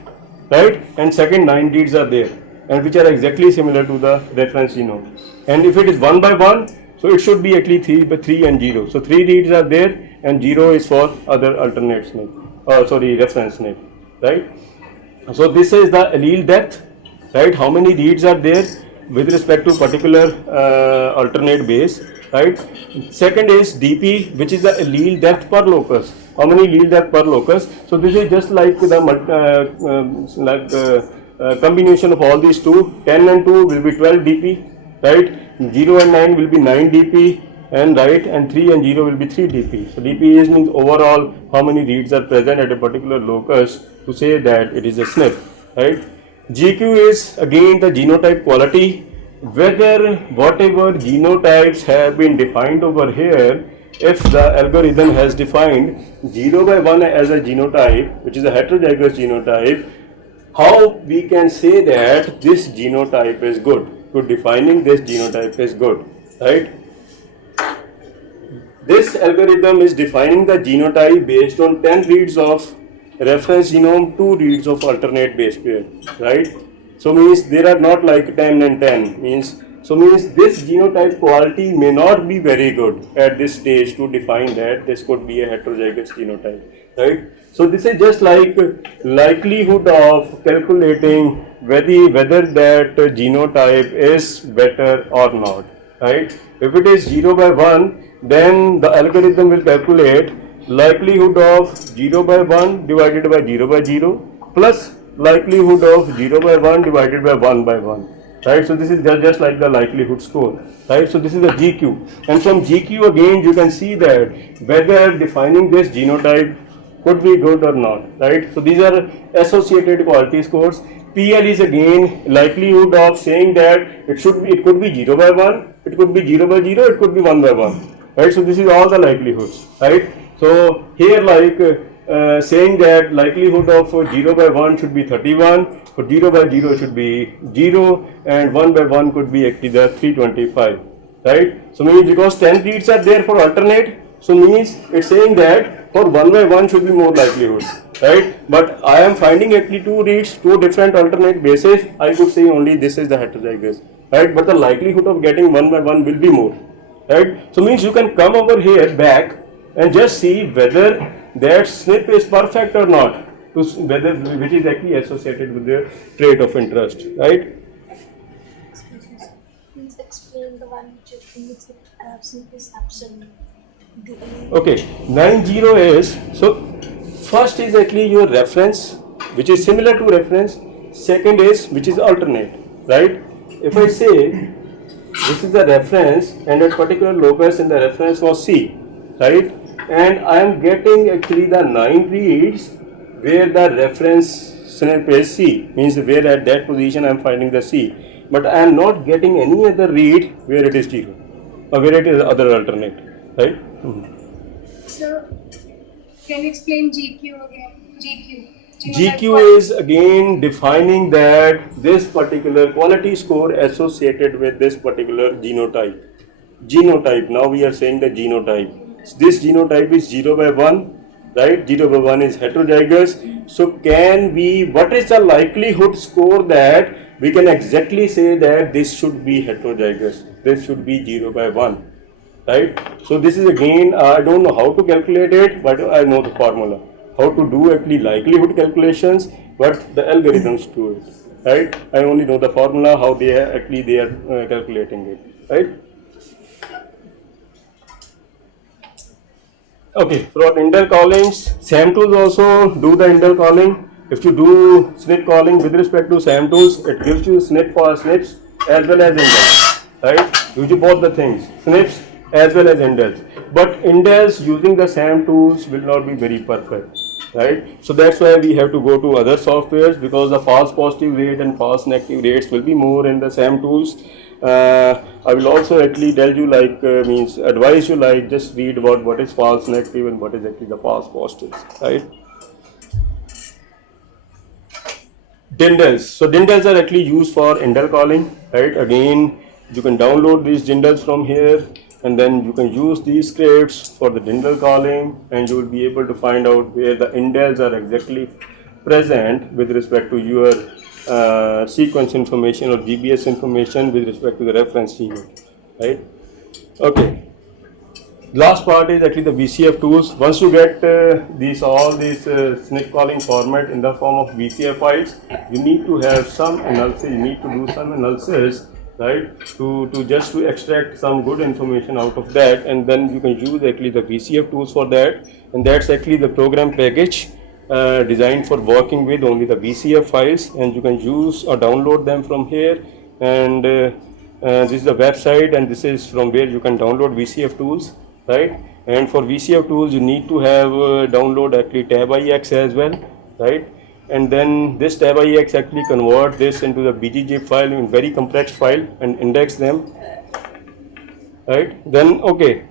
right? And second 9 reads are there, and which are exactly similar to the reference genome. And if it is 1 by 1, so it should be actually 3 by 3 and 0. So 3 reads are there, and 0 is for other alternate SNP, reference SNP, right? So this is the allele depth, right? How many reads are there? with respect to particular alternate base, right? Second is DP, which is the allele depth per locus. How many allele depth per locus? So this is just like the combination of all these two. 10 and 2 will be 12 DP, right? 0 and 9 will be 9 DP, and right, and 3 and 0 will be 3 DP. So DP is means overall how many reads are present at a particular locus to say that it is a SNP, right? GQ is again the genotype quality, whether whatever genotypes have been defined over here, if the algorithm has defined 0 by 1 as a genotype, which is a heterozygous genotype, how we can say that this genotype is good? So defining this genotype is good, right? This algorithm is defining the genotype based on 10 reads of reference genome, 2 reads of alternate base pair, right? So means there are not like 10 and 10 means, so means this genotype quality may not be very good at this stage to define that this could be a heterozygous genotype, right? So this is just like likelihood of calculating whether that genotype is better or not, right? If it is 0 by 1, then the algorithm will calculate likelihood of 0 by 1 divided by 0 by 0 plus likelihood of 0 by 1 divided by 1 by 1, right? So this is just like the likelihood score, right? So this is the GQ, and from GQ again you can see that whether defining this genotype could be good or not, right? So these are associated quality scores. PL is again likelihood of saying that it could be 0 by 1, it could be 0 by 0, it could be 1 by 1, right? So this is all the likelihoods, right? So here like saying that likelihood of 0 by 1 should be 31, for 0 by 0 should be 0, and 1 by 1 could be actually the 325, right? So means because 10 reads are there for alternate, so means it's saying that for 1 by 1 should be more likelihood, right? But I am finding actually 2 reads, 2 different alternate bases, I could say only this is the heterozygous, right? But the likelihood of getting 1 by 1 will be more, right? So means you can come over here back and just see whether that SNP is perfect or not, whether which is actually associated with the trait of interest, right? Please explain the one which indicates SNP is absent. Okay, 90 is, so first is actually your reference, which is similar to reference. Second is which is alternate, right? If I say this is the reference and that particular locus in the reference was C, right? And I am getting actually the 9 reads where the reference SNP is C, means where at that position I am finding the C, but I am not getting any other read where it is 0 or where it is other alternate, right? So, can you explain GQ again? GQ is again defining that this particular quality score associated with this particular genotype. Genotype, now we are saying the genotype. This genotype is 0 by 1, right? 0 by 1 is heterozygous. So can we, what is the likelihood score that we can exactly say that this should be heterozygous? This should be 0 by 1, right? So this is again, I don't know how to calculate it, but I know the formula. How to do actually likelihood calculations, but the algorithms do it, right? I only know the formula, how they are calculating it, right? Okay, for indel callings, SAM tools also do the indel calling. If you do SNP calling with respect to SAM tools, it gives you SNP for SNPs as well as indels, right? Gives you both the things, SNPs as well as indels. But indels using the SAM tools will not be very perfect, right? So that's why we have to go to other softwares, because the false positive rate and false negative rates will be more in the SAM tools. I will also actually tell you like advise you like just read about what is false negative and what is actually the false positives, right? Dindels. So dindels are actually used for indel calling, right? Again, you can download these dindels from here, and then you can use these scripts for the dindel calling, and you will be able to find out where the indels are exactly present with respect to your sequence information or GBS information with respect to the reference genome, right? Okay. Last part is actually the VCF tools. Once you get all these SNP calling format in the form of VCF files, you need to have some analysis. You need to do some analysis right? To just to extract some good information out of that, and then you can use actually the VCF tools for that, and that's actually the program package designed for working with only the VCF files, and you can use or download them from here. And this is the website, and this is from where you can download VCF tools, right? And for VCF tools, you need to have download actually tab IX as well, right? And then this tab IX actually convert this into the BGZip file in very compressed file and index them, right? Then okay,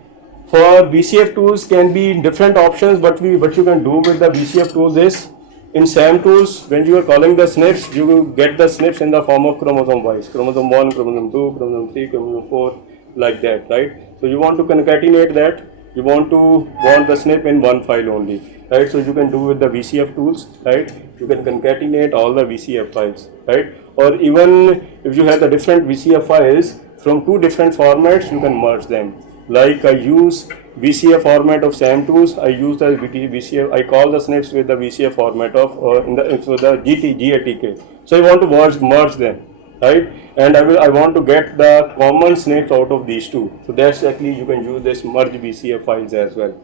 for VCF tools can be different options. What you can do with the VCF tools is, in SAM tools, when you are calling the SNPs, you will get the SNPs in the form of chromosome wise, chromosome 1, chromosome 2, chromosome 3, chromosome 4, like that, right? So you want to concatenate that, you want the SNP in one file only, right? So you can do with the VCF tools, right? You can concatenate all the VCF files, right? Or even if you have the different VCF files from two different formats, you can merge them. Like I use VCF format of SAM tools, I use the VCF, I call the SNPs with the VCF format of the GATK. So I want to merge them, right? And I want to get the common SNPs out of these two. So that's actually you can use this merge VCF files as well.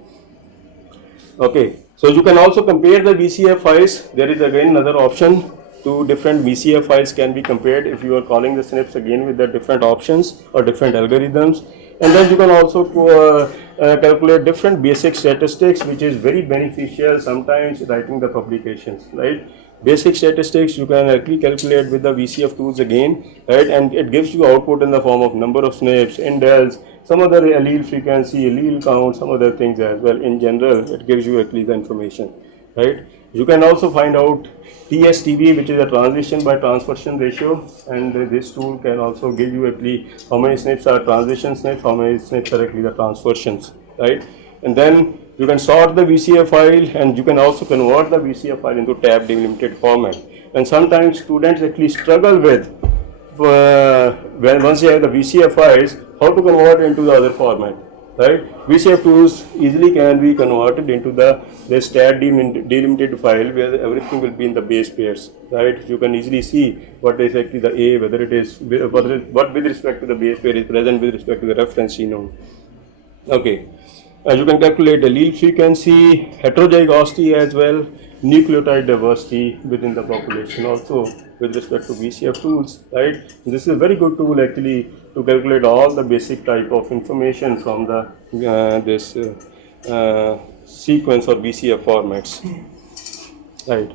Okay, so you can also compare the VCF files. There is again another option. Two different VCF files can be compared if you are calling the SNPs again with the different options or different algorithms. And then you can also calculate different basic statistics, which is very beneficial sometimes writing the publications, right? Basic statistics you can actually calculate with the VCF tools again, right? And it gives you output in the form of number of SNPs, indels, some other allele frequency, allele count, some other things as well. In general, it gives you actually the information, right? You can also find out TSTB, which is a transition by transversion ratio, and this tool can also give you actually how many SNPs are transition SNPs, how many SNPs are actually the transversions, right? And then you can sort the VCF file, and you can also convert the VCF file into tab delimited format. And sometimes students actually struggle with once you have the VCF files, how to convert into the other format, right? VCF tools easily can be converted into this tab delimited file where everything will be in the base pairs, right? You can easily see what is actually the A, whether it is what with respect to the base pair is present with respect to the reference genome. Okay, you can calculate allele frequency, heterozygosity as well, nucleotide diversity within the population also with respect to VCF tools, right? This is a very good tool actually to calculate all the basic type of information from the this sequence or VCF formats, right?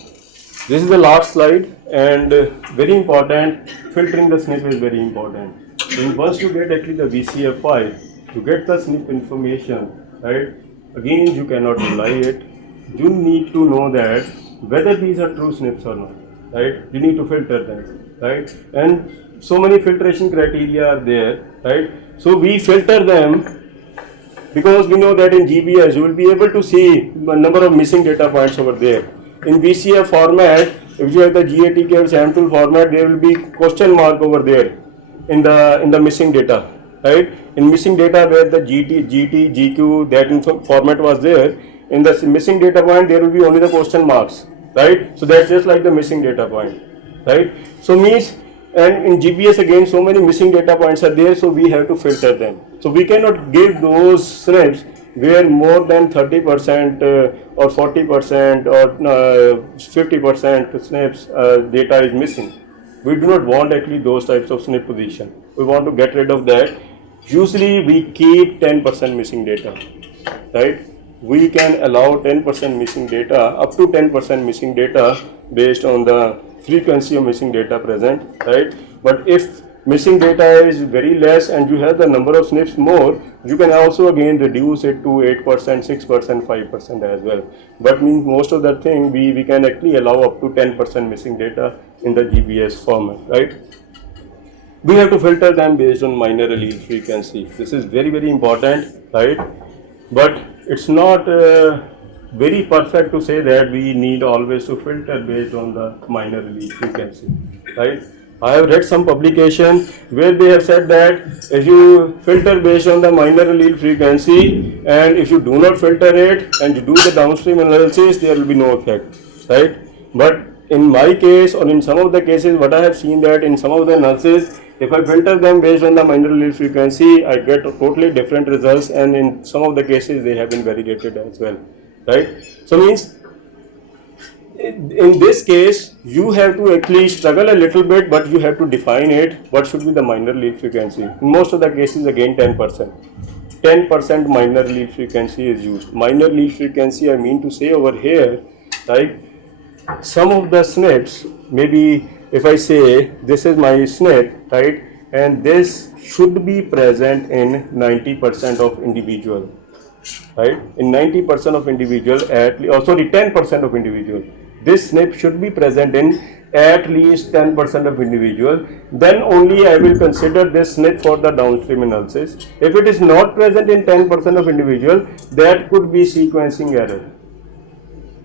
This is the last slide, and very important, filtering the SNP is very important. And once you get actually the VCF file, you get the SNP information, right? Again, you cannot rely it. You need to know that whether these are true SNPs or not, right? You need to filter them, right? And so many filtration criteria are there, right? So we filter them because we know that in GBS you will be able to see a number of missing data points over there. In VCF format, if you have the GATK or SAM tool format, there will be question mark over there in the missing data, right? In missing data where the GT, GQ, that format was there, in the missing data point there will be only the question marks, right? So that's just like the missing data point, right? So means, and in GBS again so many missing data points are there, so we have to filter them. So we cannot give those SNPs where more than 30% or 40% or 50% SNPs data is missing. We do not want actually those types of SNP position. We want to get rid of that. Usually we keep 10% missing data, right? We can allow 10% missing data, up to 10% missing data based on the frequency of missing data present, right? But if missing data is very less and you have the number of SNPs more, you can also again reduce it to 8%, 6%, 5% as well. But means most of the thing we can actually allow up to 10% missing data in the GBS format, right? We have to filter them based on minor allele frequency. This is very, very important, right? But it's not very perfect to say that we need always to filter based on the minor allele frequency, right? I have read some publication where they have said that if you filter based on the minor allele frequency and if you do not filter it and you do the downstream analysis, there will be no effect, right? But in my case or in some of the cases, what I have seen that in some of the analysis, If I filter them based on the minor allele frequency, I get totally different results, and in some of the cases they have been validated as well, right? So means in this case you have to actually struggle a little bit, but you have to define it. What should be the minor allele frequency? In most of the cases, again 10%. 10% minor allele frequency is used. Minor allele frequency, I mean to say over here, right? Some of the SNPs, maybe if I say this is my SNP, right, and this should be present in 90% of individual, right? In 90% of individual, at least, oh sorry, 10% of individual, this SNP should be present in at least 10% of individual. Then only I will consider this SNP for the downstream analysis. If it is not present in 10% of individual, that could be sequencing error,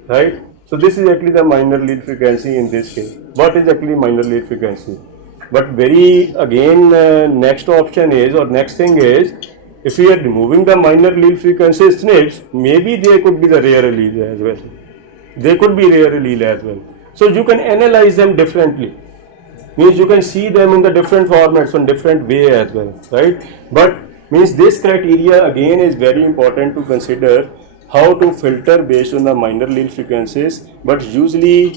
right? So this is actually the minor allele frequency in this case. What is actually minor allele frequency? But very again, next option is, or next thing is, if we are removing the minor allele frequency SNPs, maybe they could be the rare allele as well. They could be rare allele as well. So you can analyze them differently. Means you can see them in the different formats on different way as well, right? But means this criteria again is very important to consider, how to filter based on the minor allele frequencies, but usually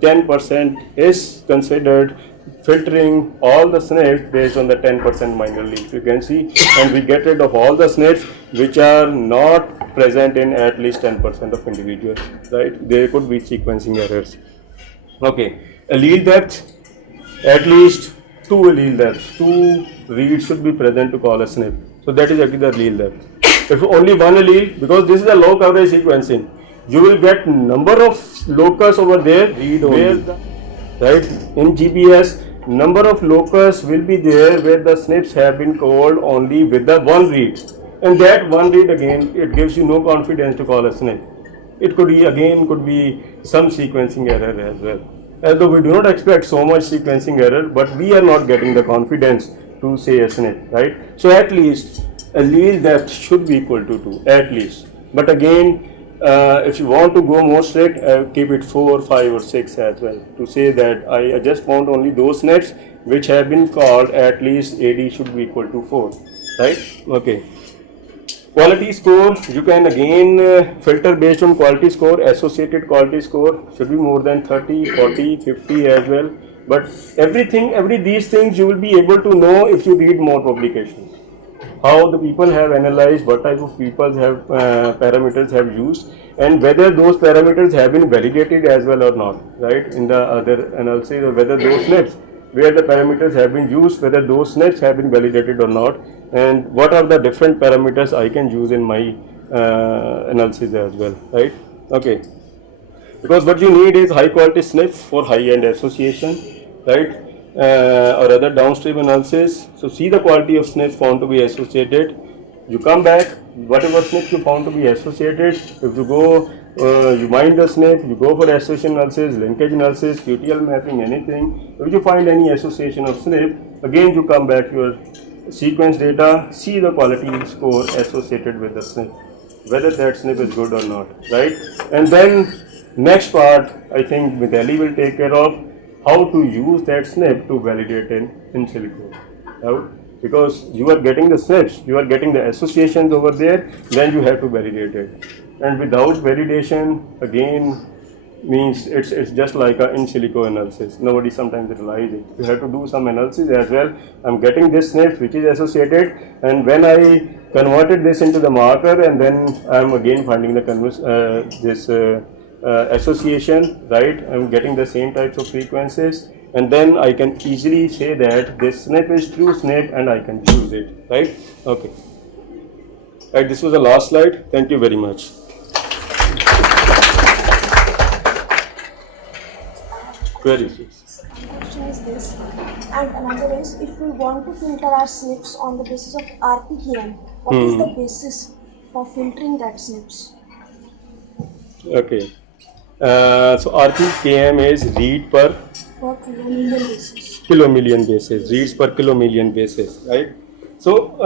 10% is considered filtering all the SNPs based on the 10% minor allele frequency, and we get rid of all the SNPs which are not present in at least 10% of individuals, right? There could be sequencing errors. Okay, allele depth, at least 2 allele depths, 2 reads should be present to call a SNP. So that is actually the allele depth. If only one allele, because this is a low coverage sequencing, you will get number of locus over there, where the, right, in GPS, number of locus will be there where the SNPs have been called only with the one read, and that one read again, it gives you no confidence to call a SNP. It could be again, could be some sequencing error as well. Although we do not expect so much sequencing error, but we are not getting the confidence to say a SNP, right? So at least allele depth should be equal to 2, at least. But again, if you want to go more strict, keep it 4, 5 or 6 as well, to say that I just want only those SNPs which have been called at least AD should be equal to 4, right? Okay. Quality score, you can again filter based on quality score. Associated quality score should be more than 30, 40, 50 as well. But these things you will be able to know if you read more publications. How the people have analyzed, what type of people have parameters have used, and whether those parameters have been validated as well or not, right? In the other analysis, or whether those SNPs where the parameters have been used, whether those SNPs have been validated or not, and what are the different parameters I can use in my analysis as well, right? Okay, because what you need is high quality SNP for high end association, right? Or other downstream analysis. So see the quality of SNP found to be associated. You come back, whatever SNP you found to be associated, if you go, you mind the SNP, you go for association analysis, linkage analysis, QTL mapping, anything. If you find any association of SNP, again you come back your sequence data, see the quality score associated with the SNP, whether that SNP is good or not, right? And then next part, I think Mithali will take care of how to use that SNP to validate in silico, right? Because you are getting the SNPs, you are getting the associations over there, then you have to validate it. And without validation, again, means it's just like a in silico analysis. Nobody sometimes realizes it. You have to do some analysis as well. I'm getting this SNP which is associated, and when I converted this into the marker, and then I'm again finding the association, right? I'm getting the same types of frequencies, and then I can easily say that this SNP is true SNP and I can choose it, right? Okay. Right, this was the last slide. Thank you very much. Queries. One question is this, and another is, if we want to filter our SNPs on the basis of RPKM, what is the basis for filtering that SNPs? Okay. So RPKM is read per kilomillion basis. Kilomillion basis, reads per kilomillion basis, right? So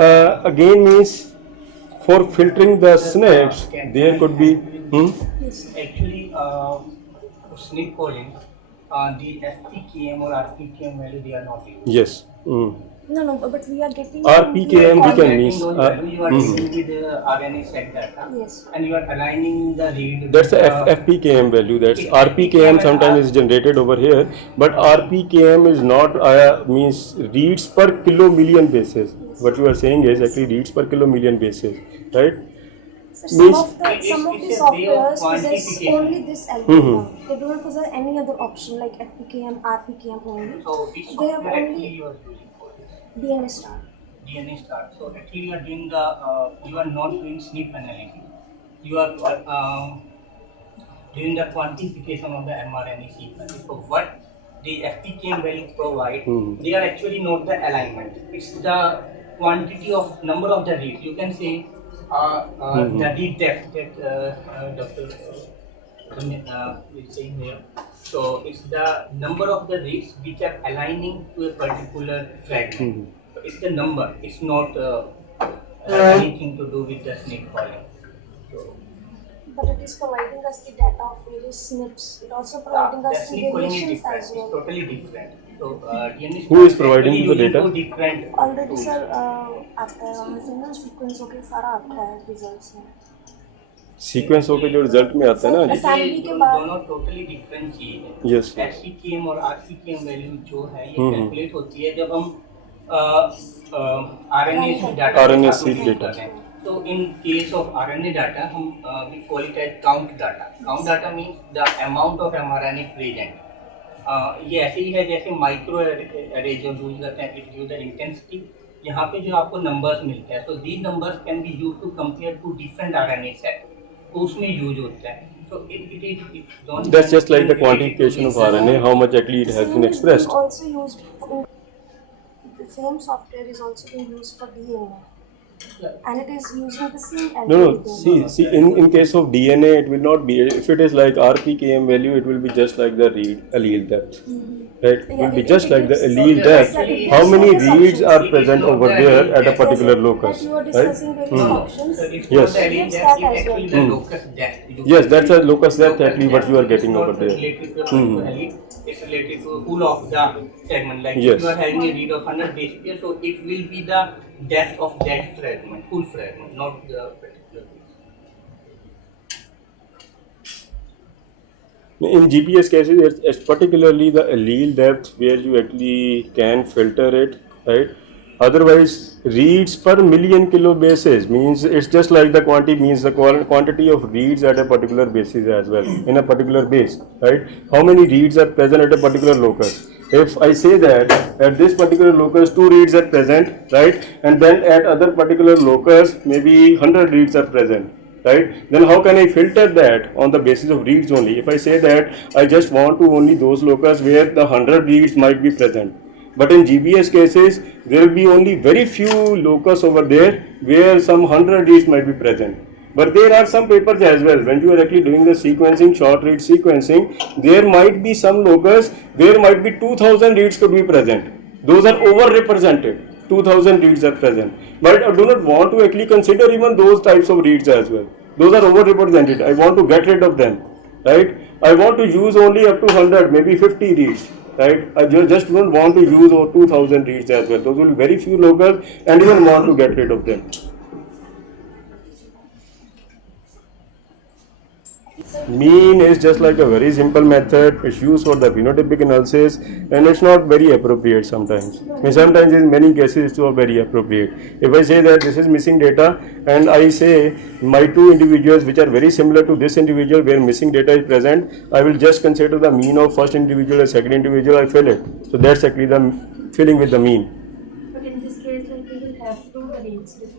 again means for filtering the SNPs, there could be. Yes. Actually, SNP calling, the FPKM or RPKM value they are not used. Yes. Yes, No, but we are getting RPKM we can Getting miss. those values, you are dealing with RNA set data, Yes. and you are aligning the read. That's the with, FPKM value. That's it's RPKM FPKM and sometimes is generated over here, but RPKM is not means reads per kilo million basis. What you are saying is actually reads per kilo million basis, right? So Means some of the it's a way of softwares possess quantification. only this algorithm. They do not possess any other option like FPKM, RPKM only. So which They have software actually only you are using for this? DNA star. DNA star. So actually you are doing the you are not doing SNP analysis. You are doing the quantification of the mRNA sequence. So what the FPKM value provide, they are actually not the alignment. It's the quantity of number of the reads. You can say the read depth that Dr. Is saying here. So it's the number of the reads which are aligning to a particular fragment. So it's the number. It's not anything to do with the snake calling. So But it is providing us the data of various SNPs. It also providing the us the snake calling is variations different. as It's well. totally different. So DNA Who is star providing actually the using data? two different Already tools. Sir आता है वहाँ से ना sequence होके सारा आता है results में. सीक्वेंस होकर जो रिजल्ट में आता है ना असेंबली के ये बाद दोनों टोटली डिफरेंट चीज है. Yes. एसपीकेएम और आरपीकेएम वैल्यू जो है ये कैलकुलेट होती है जब हम RNA data RNA seq data. तो in case of RNA data हम we call it as count data. Count data means the amount of mRNA present. ये ऐसे ही है जैसे माइक्रो एरे जो यूज करते हैं, इट यूज द इंटेंसिटी. यहाँ पे जो आपको नंबर्स मिलते हैं, तो these numbers can be use to compare to different RNA set. तो उसमें यूज होता है. So that's just like the quantification of RNA, how much actually it has been expressed. Also used for, the same software is also being used for DNA. And it is using the same No, algorithm. see, in case of DNA, it will not be, if it is like RPKM value, it will be just like the read allele depth, right? It will be just like the allele depth. How many reads are present over there at a particular locus, That you are right? discussing various options. Yes. the locus depth. Yes, that's a locus depth actually what you are getting over there. Related to allele, it's related to full of the segment. Like Yes. if you are having a read of 100 base pair, so it will be the depth of that fragment, full fragment, not the particular base. In GPS cases, it's particularly the allele depth where you actually can filter it, right? Otherwise, reads per million kilo basis means it's just like the quantity means the quantity of reads at a particular basis as well, in a particular base, right? How many reads are present at a particular locus? If I say that at this particular locus 2 reads are present, right? And then at other particular locus maybe 100 reads are present, right? Then how can I filter that on the basis of reads only? If I say that I just want to only those locus where the 100 reads might be present. But in GBS cases, there will be only very few locus over there where some 100 reads might be present. But there are some papers as well. When you are actually doing the sequencing, short read sequencing, there might be some locus where might be 2000 reads could be present. Those are overrepresented. 2000 reads are present. But I do not want to actually consider even those types of reads as well. Those are overrepresented. I want to get rid of them, right? I want to use only up to 100, maybe 50 reads. Right? I just don't want to use 2000 reads as well. Those will be very few locals and even want to get rid of them. Mean is just like a very simple method. It's used for the phenotypic analysis and it's not very appropriate sometimes. Sometimes in many cases it's not very appropriate. If I say that this is missing data and I say my two individuals which are very similar to this individual where missing data is present, I will just consider the mean of first individual and second individual, I fill it. So that's actually the filling with the mean. But in this case, like, we will have to arrange this.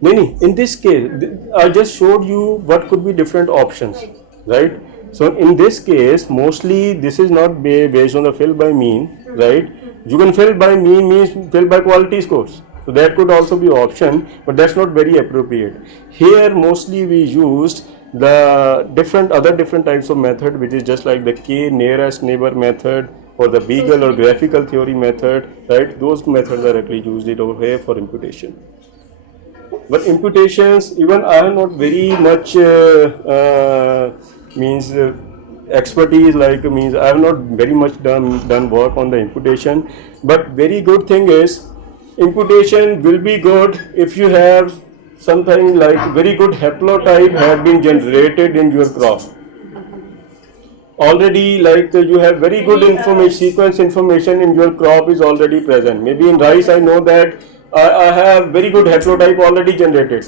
No, in this case, I just showed you what could be different options, right? So in this case, mostly this is not based on the fill by mean, right? You can fill by mean means fill by quality scores. So that could also be option, but that's not very appropriate. Here mostly we used the other different types of method, which is just like the K nearest neighbor method or the Beagle or graphical theory method, right? Those methods are actually used it over here for imputation. But imputations, even I am not very much expertise, like means I have not very much done work on the imputation. But very good thing is Imputation will be good if you have something like very good haplotype have been generated in your crop. Already, like you have very good information, sequence information in your crop is already present. Maybe in rice, I know that I have very good haplotype already generated,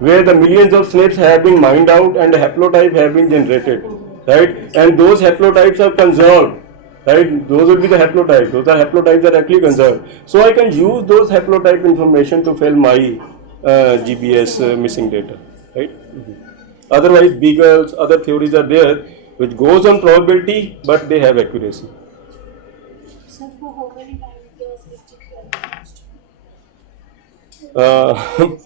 where the millions of SNPs have been mined out and the haplotype have been generated, right? And those haplotypes are conserved, right? Those will be the haplotypes. Those are haplotypes that are actually conserved. So I can use those haplotype information to fill my GBS missing data, right? Otherwise, Beagles, other theories are there which goes on probability, but they have accuracy. Sir, for how many times the switch is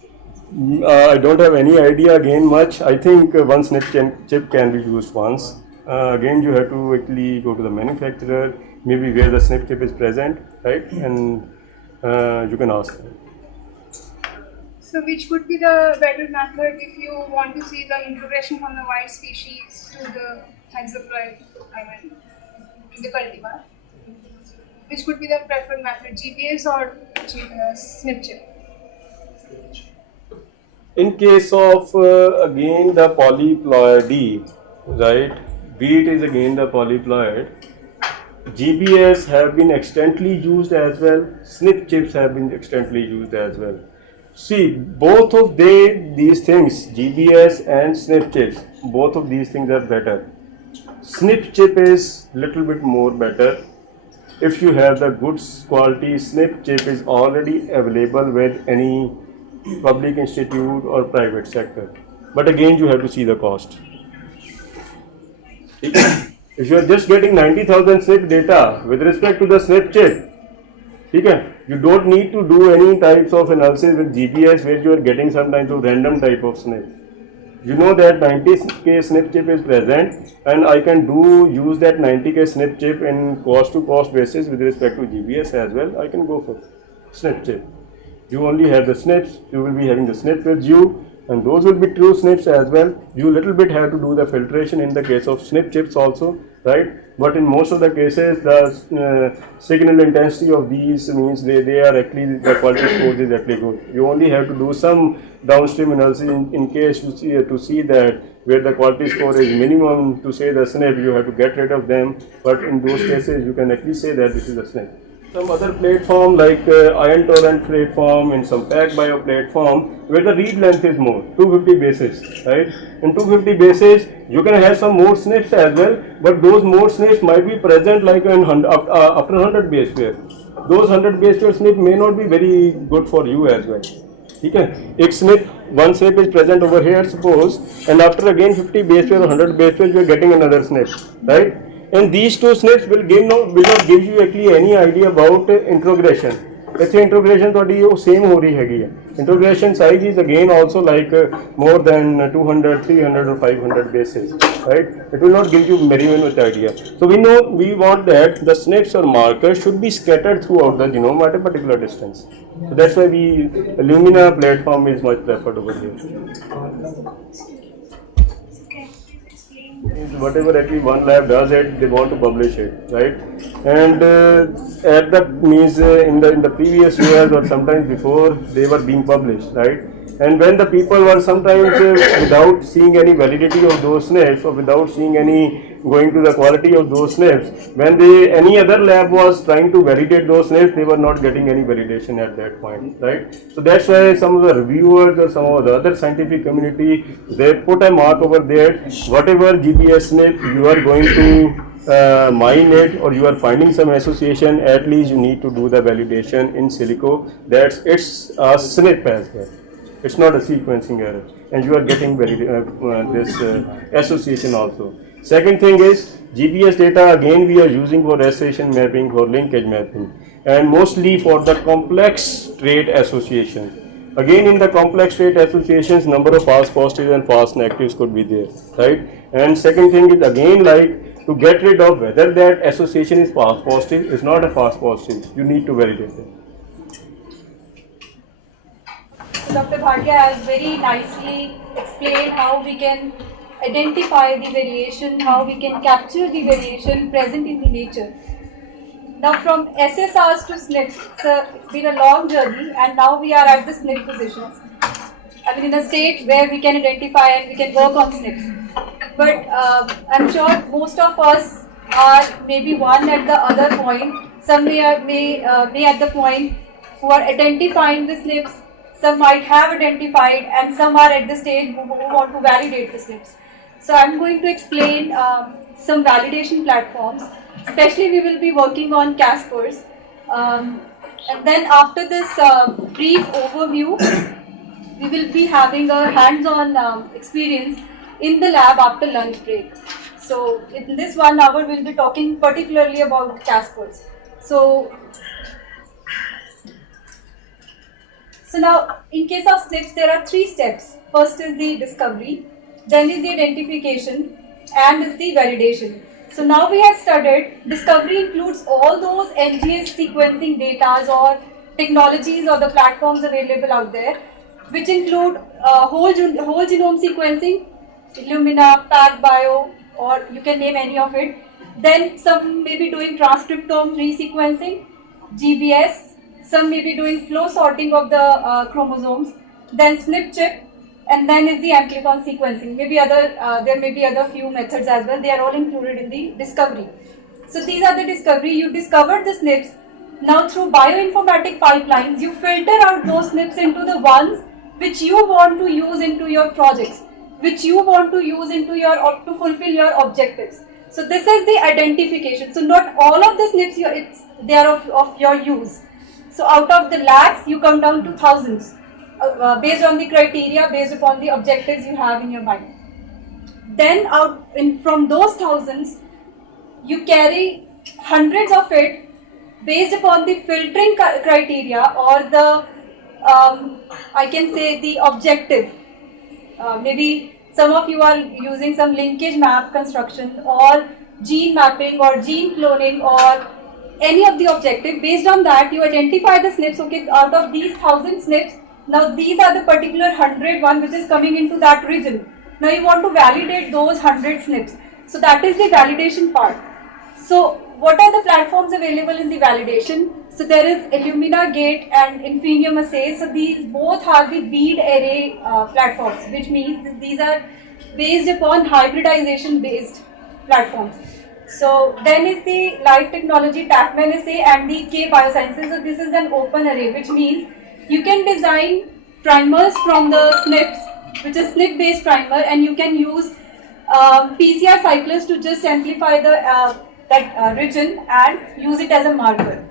I don't have any idea again much. I think one SNP chip can be used once. Again, you have to actually go to the manufacturer, maybe where the SNP chip is present, right? And you can ask them. So which would be the better method if you want to see the integration from the white species to the hexaploid, to the cultivar? Which could be the preferred method, GBS or SNP chip? In case of again the polyploidy, right? Wheat is again the polyploid. GBS have been extensively used as well. SNP chips have been extensively used as well. See, both of these things, GBS and SNP chips, both of these things are better. SNP chip is little bit more better. If you have the good quality SNP chip is already available with any public institute or private sector. But again, you have to see the cost. If you are just getting 90,000 SNP data with respect to the SNP chip, you don't need to do any types of analysis with GBS where you are getting some type of random type of SNP. You know that 90k SNP chip is present, and I can use that 90k SNP chip in cost to cost basis with respect to GBS as well. I can go for SNP chip. You only have the SNPs, you will be having the SNP with you, and those will be true SNPs as well. You little bit have to do the filtration in the case of SNP chips also, right? But in most of the cases, the signal intensity of these means they are actually, the quality score is actually good. You only have to do some downstream analysis in case to see that where the quality score is minimum to say the SNP, you have to get rid of them. But in those cases, you can actually say that this is a SNP. Some other platform like ion tolerant platform and some PacBio platform where the read length is more, 250 bases, right? In 250 bases, you can have some more SNPs as well, but those more SNPs might be present like after 100 base pair. Those 100 base pair SNP may not be very good for you as well. Okay? One SNP is present over here, suppose, and after again 50 base pair or 100 base pair, you are getting another SNP, right? And these two SNPs will not give you actually any idea about introgression. Let's say introgression same ho rahi hai. Introgression size is again also like more than 200, 300 or 500 bases, right? It will not give you very much idea. So we want that the SNPs or markers should be scattered throughout the genome at a particular distance. So that's why Illumina platform is much preferred over here. Whatever actually one lab does it, they want to publish it, right? And at the means in the previous years or sometimes before, they were being published, right? And when the people were sometimes without seeing any validity of those SNPs or without seeing any going to the quality of those SNPs, when any other lab was trying to validate those SNPs, they were not getting any validation at that point, right? So that's why some of the reviewers or some of the other scientific community, they put a mark over there, whatever GBS SNP you are going to mine it or you are finding some association, at least you need to do the validation in silico that it's a SNP as well. It's not a sequencing error, and you are getting this association also. Second thing is GBS data, again we are using for association mapping, for linkage mapping, and mostly for the complex trait association. Again, in the complex trait associations, number of false positives and false negatives could be there, right? And second thing is again like to get rid of whether that association is false positive, is not a false positive, you need to validate it. Dr. Bhatia has very nicely explained how we can identify the variation, how we can capture the variation present in the nature. Now from SSRs to SNPs, it's been a long journey, and now we are at the SNP positions. I mean, in a state where we can identify and we can work on SNPs. But I'm sure most of us are maybe one at the other point. Some may at the point who are identifying the SNPs. Some might have identified, and some are at the stage who want to validate the SNPs. So I'm going to explain some validation platforms. Especially, we will be working on Caspers. And then after this brief overview, we will be having a hands-on experience in the lab after lunch break. So in this 1 hour, we'll be talking particularly about Caspers. So now, in case of SNPs, there are 3 steps. First is the discovery, then is the identification, and is the validation. So now we have studied, discovery includes all those NGS sequencing data or technologies or the platforms available out there, which include whole genome sequencing, Illumina, PacBio, or you can name any of it. Then some may be doing transcriptome resequencing, GBS. Some may be doing flow sorting of the chromosomes, then SNP chip, and then is the amplicon sequencing. Maybe there may be other few methods as well. They are all included in the discovery. So these are the discovery. You discovered the SNPs. Now through bioinformatic pipelines, you filter out those SNPs into the ones which you want to use into your projects, which you want to use into to fulfill your objectives. So this is the identification. So not all of the SNPs they are of your use. So out of the lakhs, you come down to thousands, based on the criteria, based upon the objectives you have in your mind. Then from those thousands, you carry hundreds of it based upon the filtering criteria or the, I can say the objective. Maybe some of you are using some linkage map construction or gene mapping or gene cloning or any of the objective. Based on that, you identify the SNPs. Okay, out of these 1000 SNPs, now these are the particular 101 which is coming into that region. Now you want to validate those 100 SNPs. So that is the validation part. So what are the platforms available in the validation? So there is Illumina Gate and Infinium Assay. So these both are the bead array platforms, which means these are based upon hybridization based platforms. So then is the live technology Tapman Assay and the K Biosciences. So this is an open array, which means you can design primers from the SNPs, which is SNP based primer, and you can use PCR cyclers to just amplify that region and use it as a marker.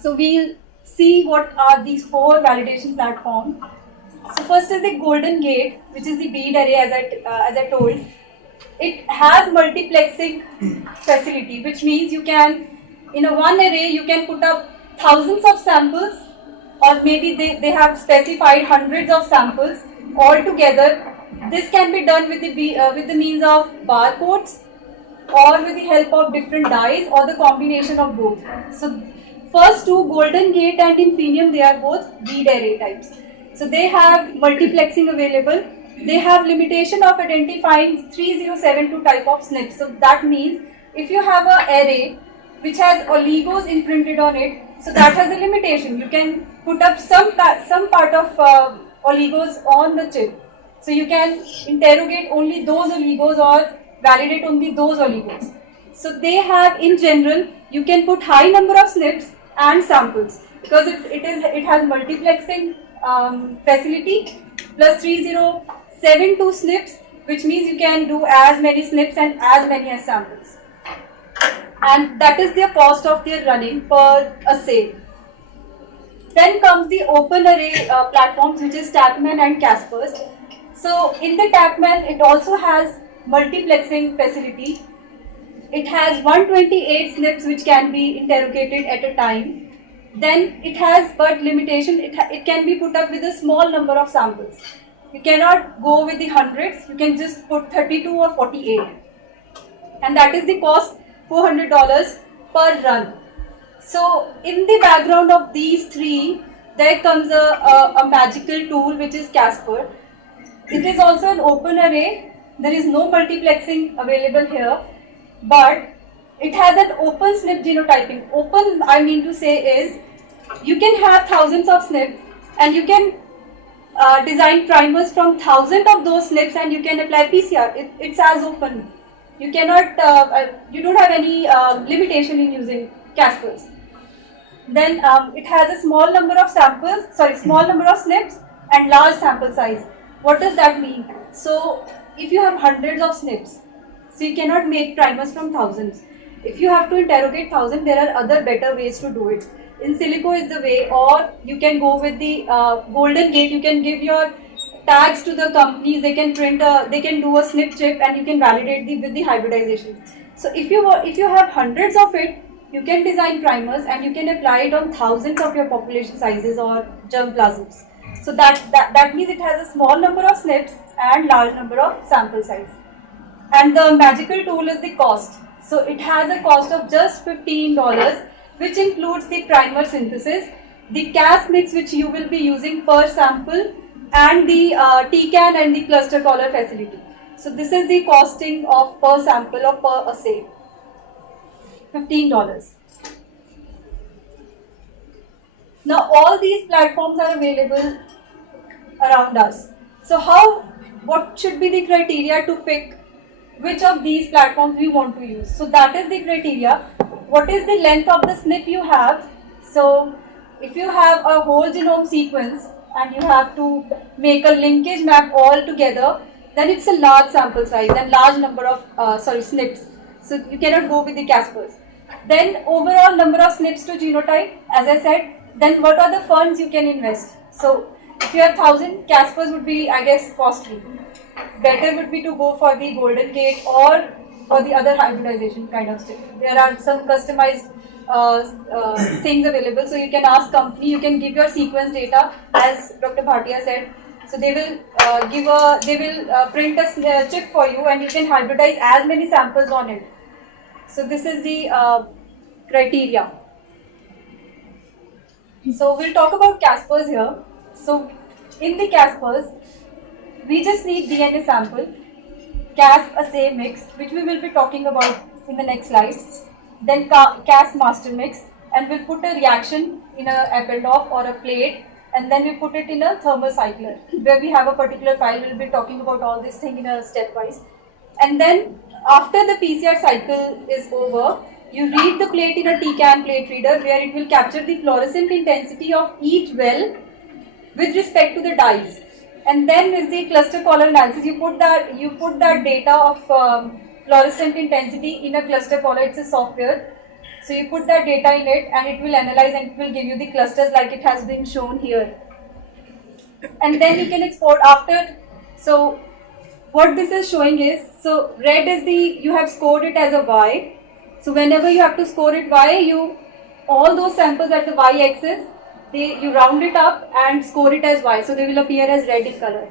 So we'll see what are these 4 validation platforms. So first is the Golden Gate, which is the bead array, as I told. It has multiplexing facility, which means you can, in a one array, you can put up thousands of samples, or maybe they have specified hundreds of samples all together. This can be done with the means of barcodes or with the help of different dyes or the combination of both. So first 2, Golden Gate and Infinium, they are both bead array types. So they have multiplexing available. They have limitation of identifying 3072 type of SNPs. So that means if you have an array which has oligos imprinted on it, so that has a limitation. You can put up some part of oligos on the chip. So you can interrogate only those oligos or validate only those oligos. So they have, in general, you can put high number of SNPs and samples because it has multiplexing facility plus 3072 SNPs, which means you can do as many SNPs and as many as samples. And that is the cost of their running per assay. Then comes the open array platforms, which is Tapman and Caspers. So in the Tapman, it also has multiplexing facility. It has 128 SNPs which can be interrogated at a time. Then it has but limitation, it can be put up with a small number of samples. You cannot go with the hundreds, you can just put 32 or 48. And that is the cost, $400 per run. So in the background of these 3, there comes a magical tool which is Casper. It is also an open array. There is no multiplexing available here, but it has an open SNP genotyping. Open, I mean to say, is you can have thousands of SNPs and you can design primers from thousands of those SNPs and you can apply PCR. It's as open. You cannot, you don't have any limitation in using Caspers. Then it has a small number of small number of SNPs and large sample size. What does that mean? So if you have hundreds of SNPs, so you cannot make primers from thousands. If you have to interrogate thousands, there are other better ways to do it. In silico is the way, or you can go with the golden gate. You can give your tags to the companies. They can they can do a SNP chip, and you can validate with the hybridization. So if you have hundreds of it, you can design primers and you can apply it on thousands of your population sizes or germplasms. So that means it has a small number of SNPs and large number of sample size. And the magical tool is the cost. So it has a cost of just $15, which includes the primer synthesis, the Cas mix which you will be using per sample, and the TCAN and the cluster collar facility. So this is the costing of per sample or per assay. $15. Now all these platforms are available around us. So what should be the criteria to pick which of these platforms we want to use? So that is the criteria. What is the length of the SNP you have? So if you have a whole genome sequence and you have to make a linkage map all together, then it's a large sample size and large number of SNPs. So you cannot go with the Caspers. Then overall number of SNPs to genotype, as I said, then what are the funds you can invest? So if you have 1,000, Caspers would be, I guess, costly. Better would be to go for the golden gate or for the other hybridization kind of stuff. There are some customized things available, so you can ask company, you can give your sequence data, as Dr. Bhatia said. So they will print a chip for you, and you can hybridize as many samples on it. So this is the criteria. So we'll talk about Caspers here. So in the Caspers, we just need DNA sample, Casp assay mix, which we will be talking about in the next slide. Then Casp master mix, and we'll put a reaction in a Appeldorf or a plate, and then we put it in a thermocycler where we have a particular file. We'll be talking about all this thing in a stepwise. And then after the PCR cycle is over, you read the plate in a TCAN plate reader where it will capture the fluorescent intensity of each well with respect to the dyes. And then is the cluster collar analysis. You put that data of fluorescent intensity in a cluster collar. It's a software. So you put that data in it and it will analyze and it will give you the clusters like it has been shown here. And then you can export after. So what this is showing is, so red is you have scored it as a Y. So whenever you have to score it Y, all those samples at the Y axis, you round it up and score it as Y. So they will appear as red in color.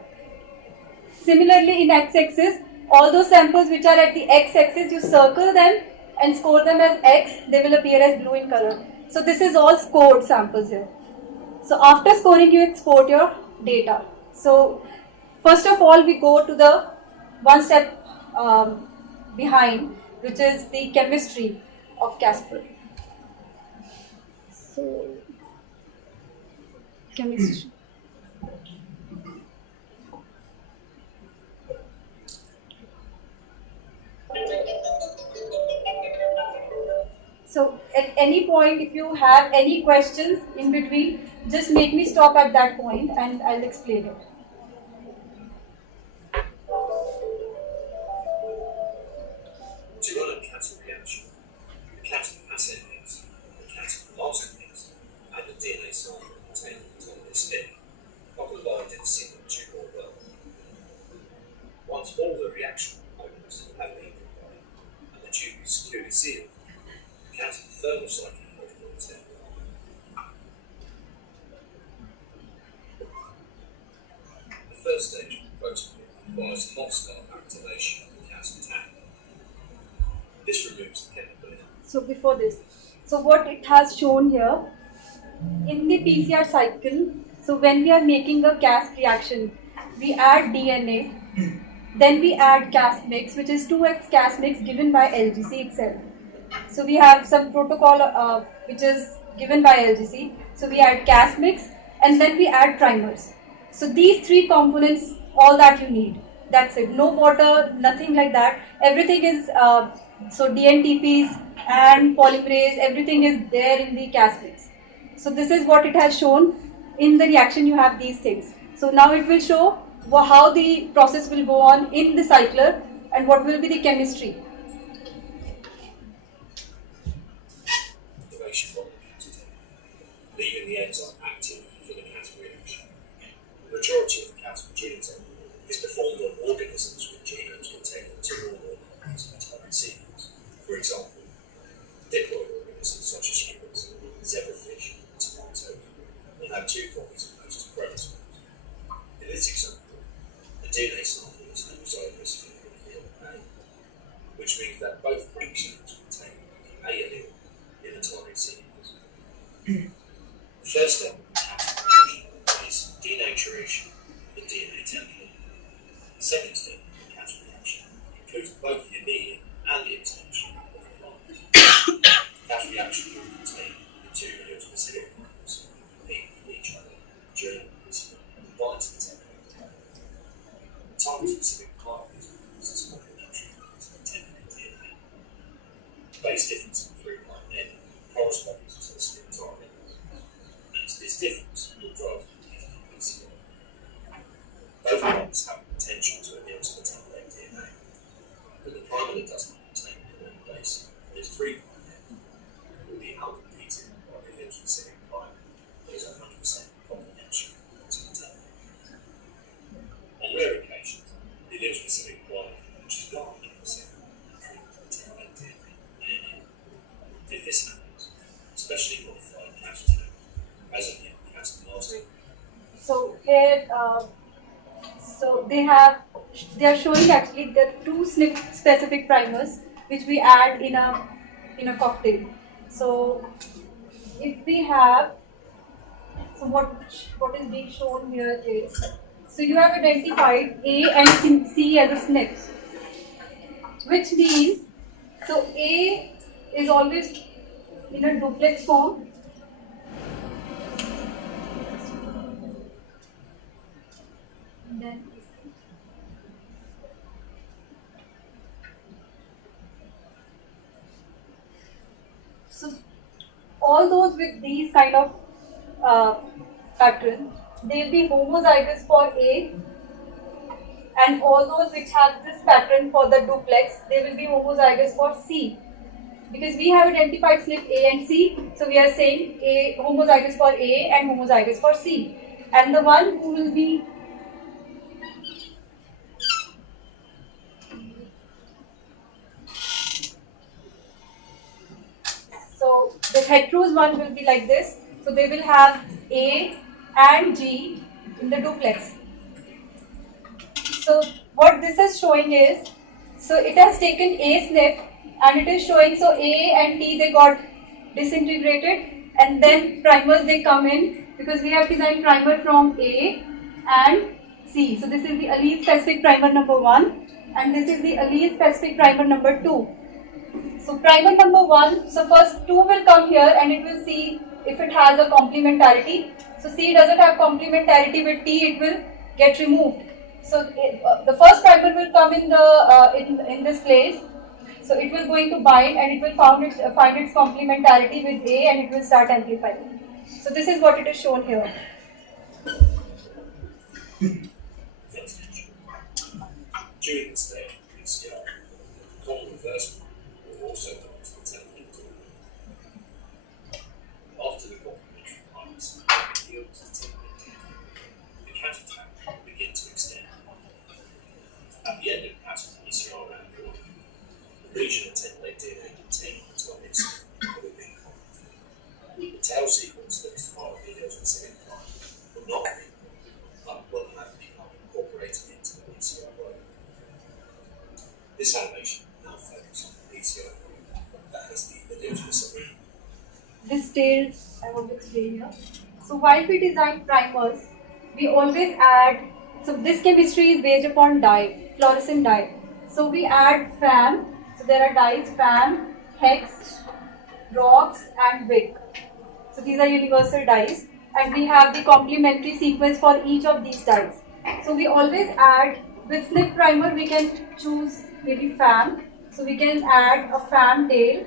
Similarly in X axis, all those samples which are at the X axis, you circle them and score them as X, they will appear as blue in color. So this is all scored samples here. So after scoring, you export your data. So first of all, we go to the one step behind, which is the chemistry of Casper. So chemistry. So at any point, if you have any questions in between, just make me stop at that point and I'll explain it. To run a Casper reaction, the Casper assay mix, the Casper master mix, and a DNA sample containing the SNP are combined in a single tube or well. Once all the reaction components have been combined and the tube is securely sealed, the Casper thermal cycling module is then run. The first stage of the protocol requires hot start activation of the Casper tank. This removes the chemical. So before this, so what it has shown here, in the PCR cycle, so when we are making a Cas reaction, we add DNA, then we add Cas mix, which is 2x Cas mix given by LGC itself. So we have some protocol which is given by LGC. So we add Cas mix and then we add primers. So these three components, all that you need. That's it. No water, nothing like that. Everything is so DNTPs and polymerase. Everything is there in the Cas mix. So this is what it has shown. In the reaction, you have these things. So now it will show how the process will go on in the cycler and what will be the chemistry. Activation from the catalytic, leaving the enzyme active for the catalytic reaction. The majority of the catalytic genotyping is performed on organisms with genomes containing two or more copies of the target sequence. For example, diploid organisms such as humans, zebrafish, and tomato will have two copies of most chromosomes. In this example, the DNA sample is homozygous for the allele A, which means that both chromosomes contain the A allele in the target sequence. The first step of the catalytic reaction is denaturation of the DNA template. The second step of the catalytic reaction includes both the immediate and the extension of the plant. That reaction will contain the two allele-specific chromosomes competing with each other during the reaction and bind to the template. The target-specific part of this is a small reduction to the template DNA. The base difference in 3' end corresponds to the spin target, and it's this difference that will drive the PCR. Both parts have the potential to adhere to the template DNA, but the primer that does not contain the one base that is 3' end will be outcompeted by the allele-specific primer that is 100% complementary to the template. On rare occasions, the allele-specific primer, which is not 100% complementary to the template DNA, if this happens, especially modified catalytic, as in the catalytic. So here, so they are showing actually the two SNP specific primers which we add in a cocktail. So if we have, so what is being shown here is, so you have identified A and C as a SNP, which means, so A is always in a duplex form. And then so all those with these kind of pattern, they'll be homozygous for A, and all those which have this pattern for the duplex, they will be homozygous for C. Because we have identified SNP A and C, so we are saying A homozygous for A and homozygous for C. And the one who will be so the heteros one will be like this. So they will have A and G in the duplex. So what this is showing is, so it has taken A SNP and it is showing, so A and T they got disintegrated, and then primers they come in because we have designed primer from A and C. So this is the allele specific primer number 1 and this is the allele specific primer number 2. So primer number 1, so first 2 will come here and it will see if it has a complementarity. So C doesn't have complementarity with T, it will get removed. So the first primer will come in the in this place. So it will going to bind and it will find its complementarity with A and it will start amplifying. So this is what it is shown here. During the stage of PCR, common reversal will also come to the template. After the complementary parts yield to the template, the catalytic will begin to extend. At the end of catalytic PCR round 1, the region of template DNA contained in the target will be copied. The tail sequence that is part of the allele-specific part will not be, but will have become incorporated into the PCR work. This animation now focuses on the PCR work that has the allele-specific. This tail I want to explain here. So while we design primers, we always add, so this chemistry is based upon dye, fluorescent dye. So we add FAM, so there are dyes FAM, hex, rocks and wick. So these are universal dies, and we have the complementary sequence for each of these dies. So we always add, with snip primer we can choose maybe FAM. So we can add a FAM tail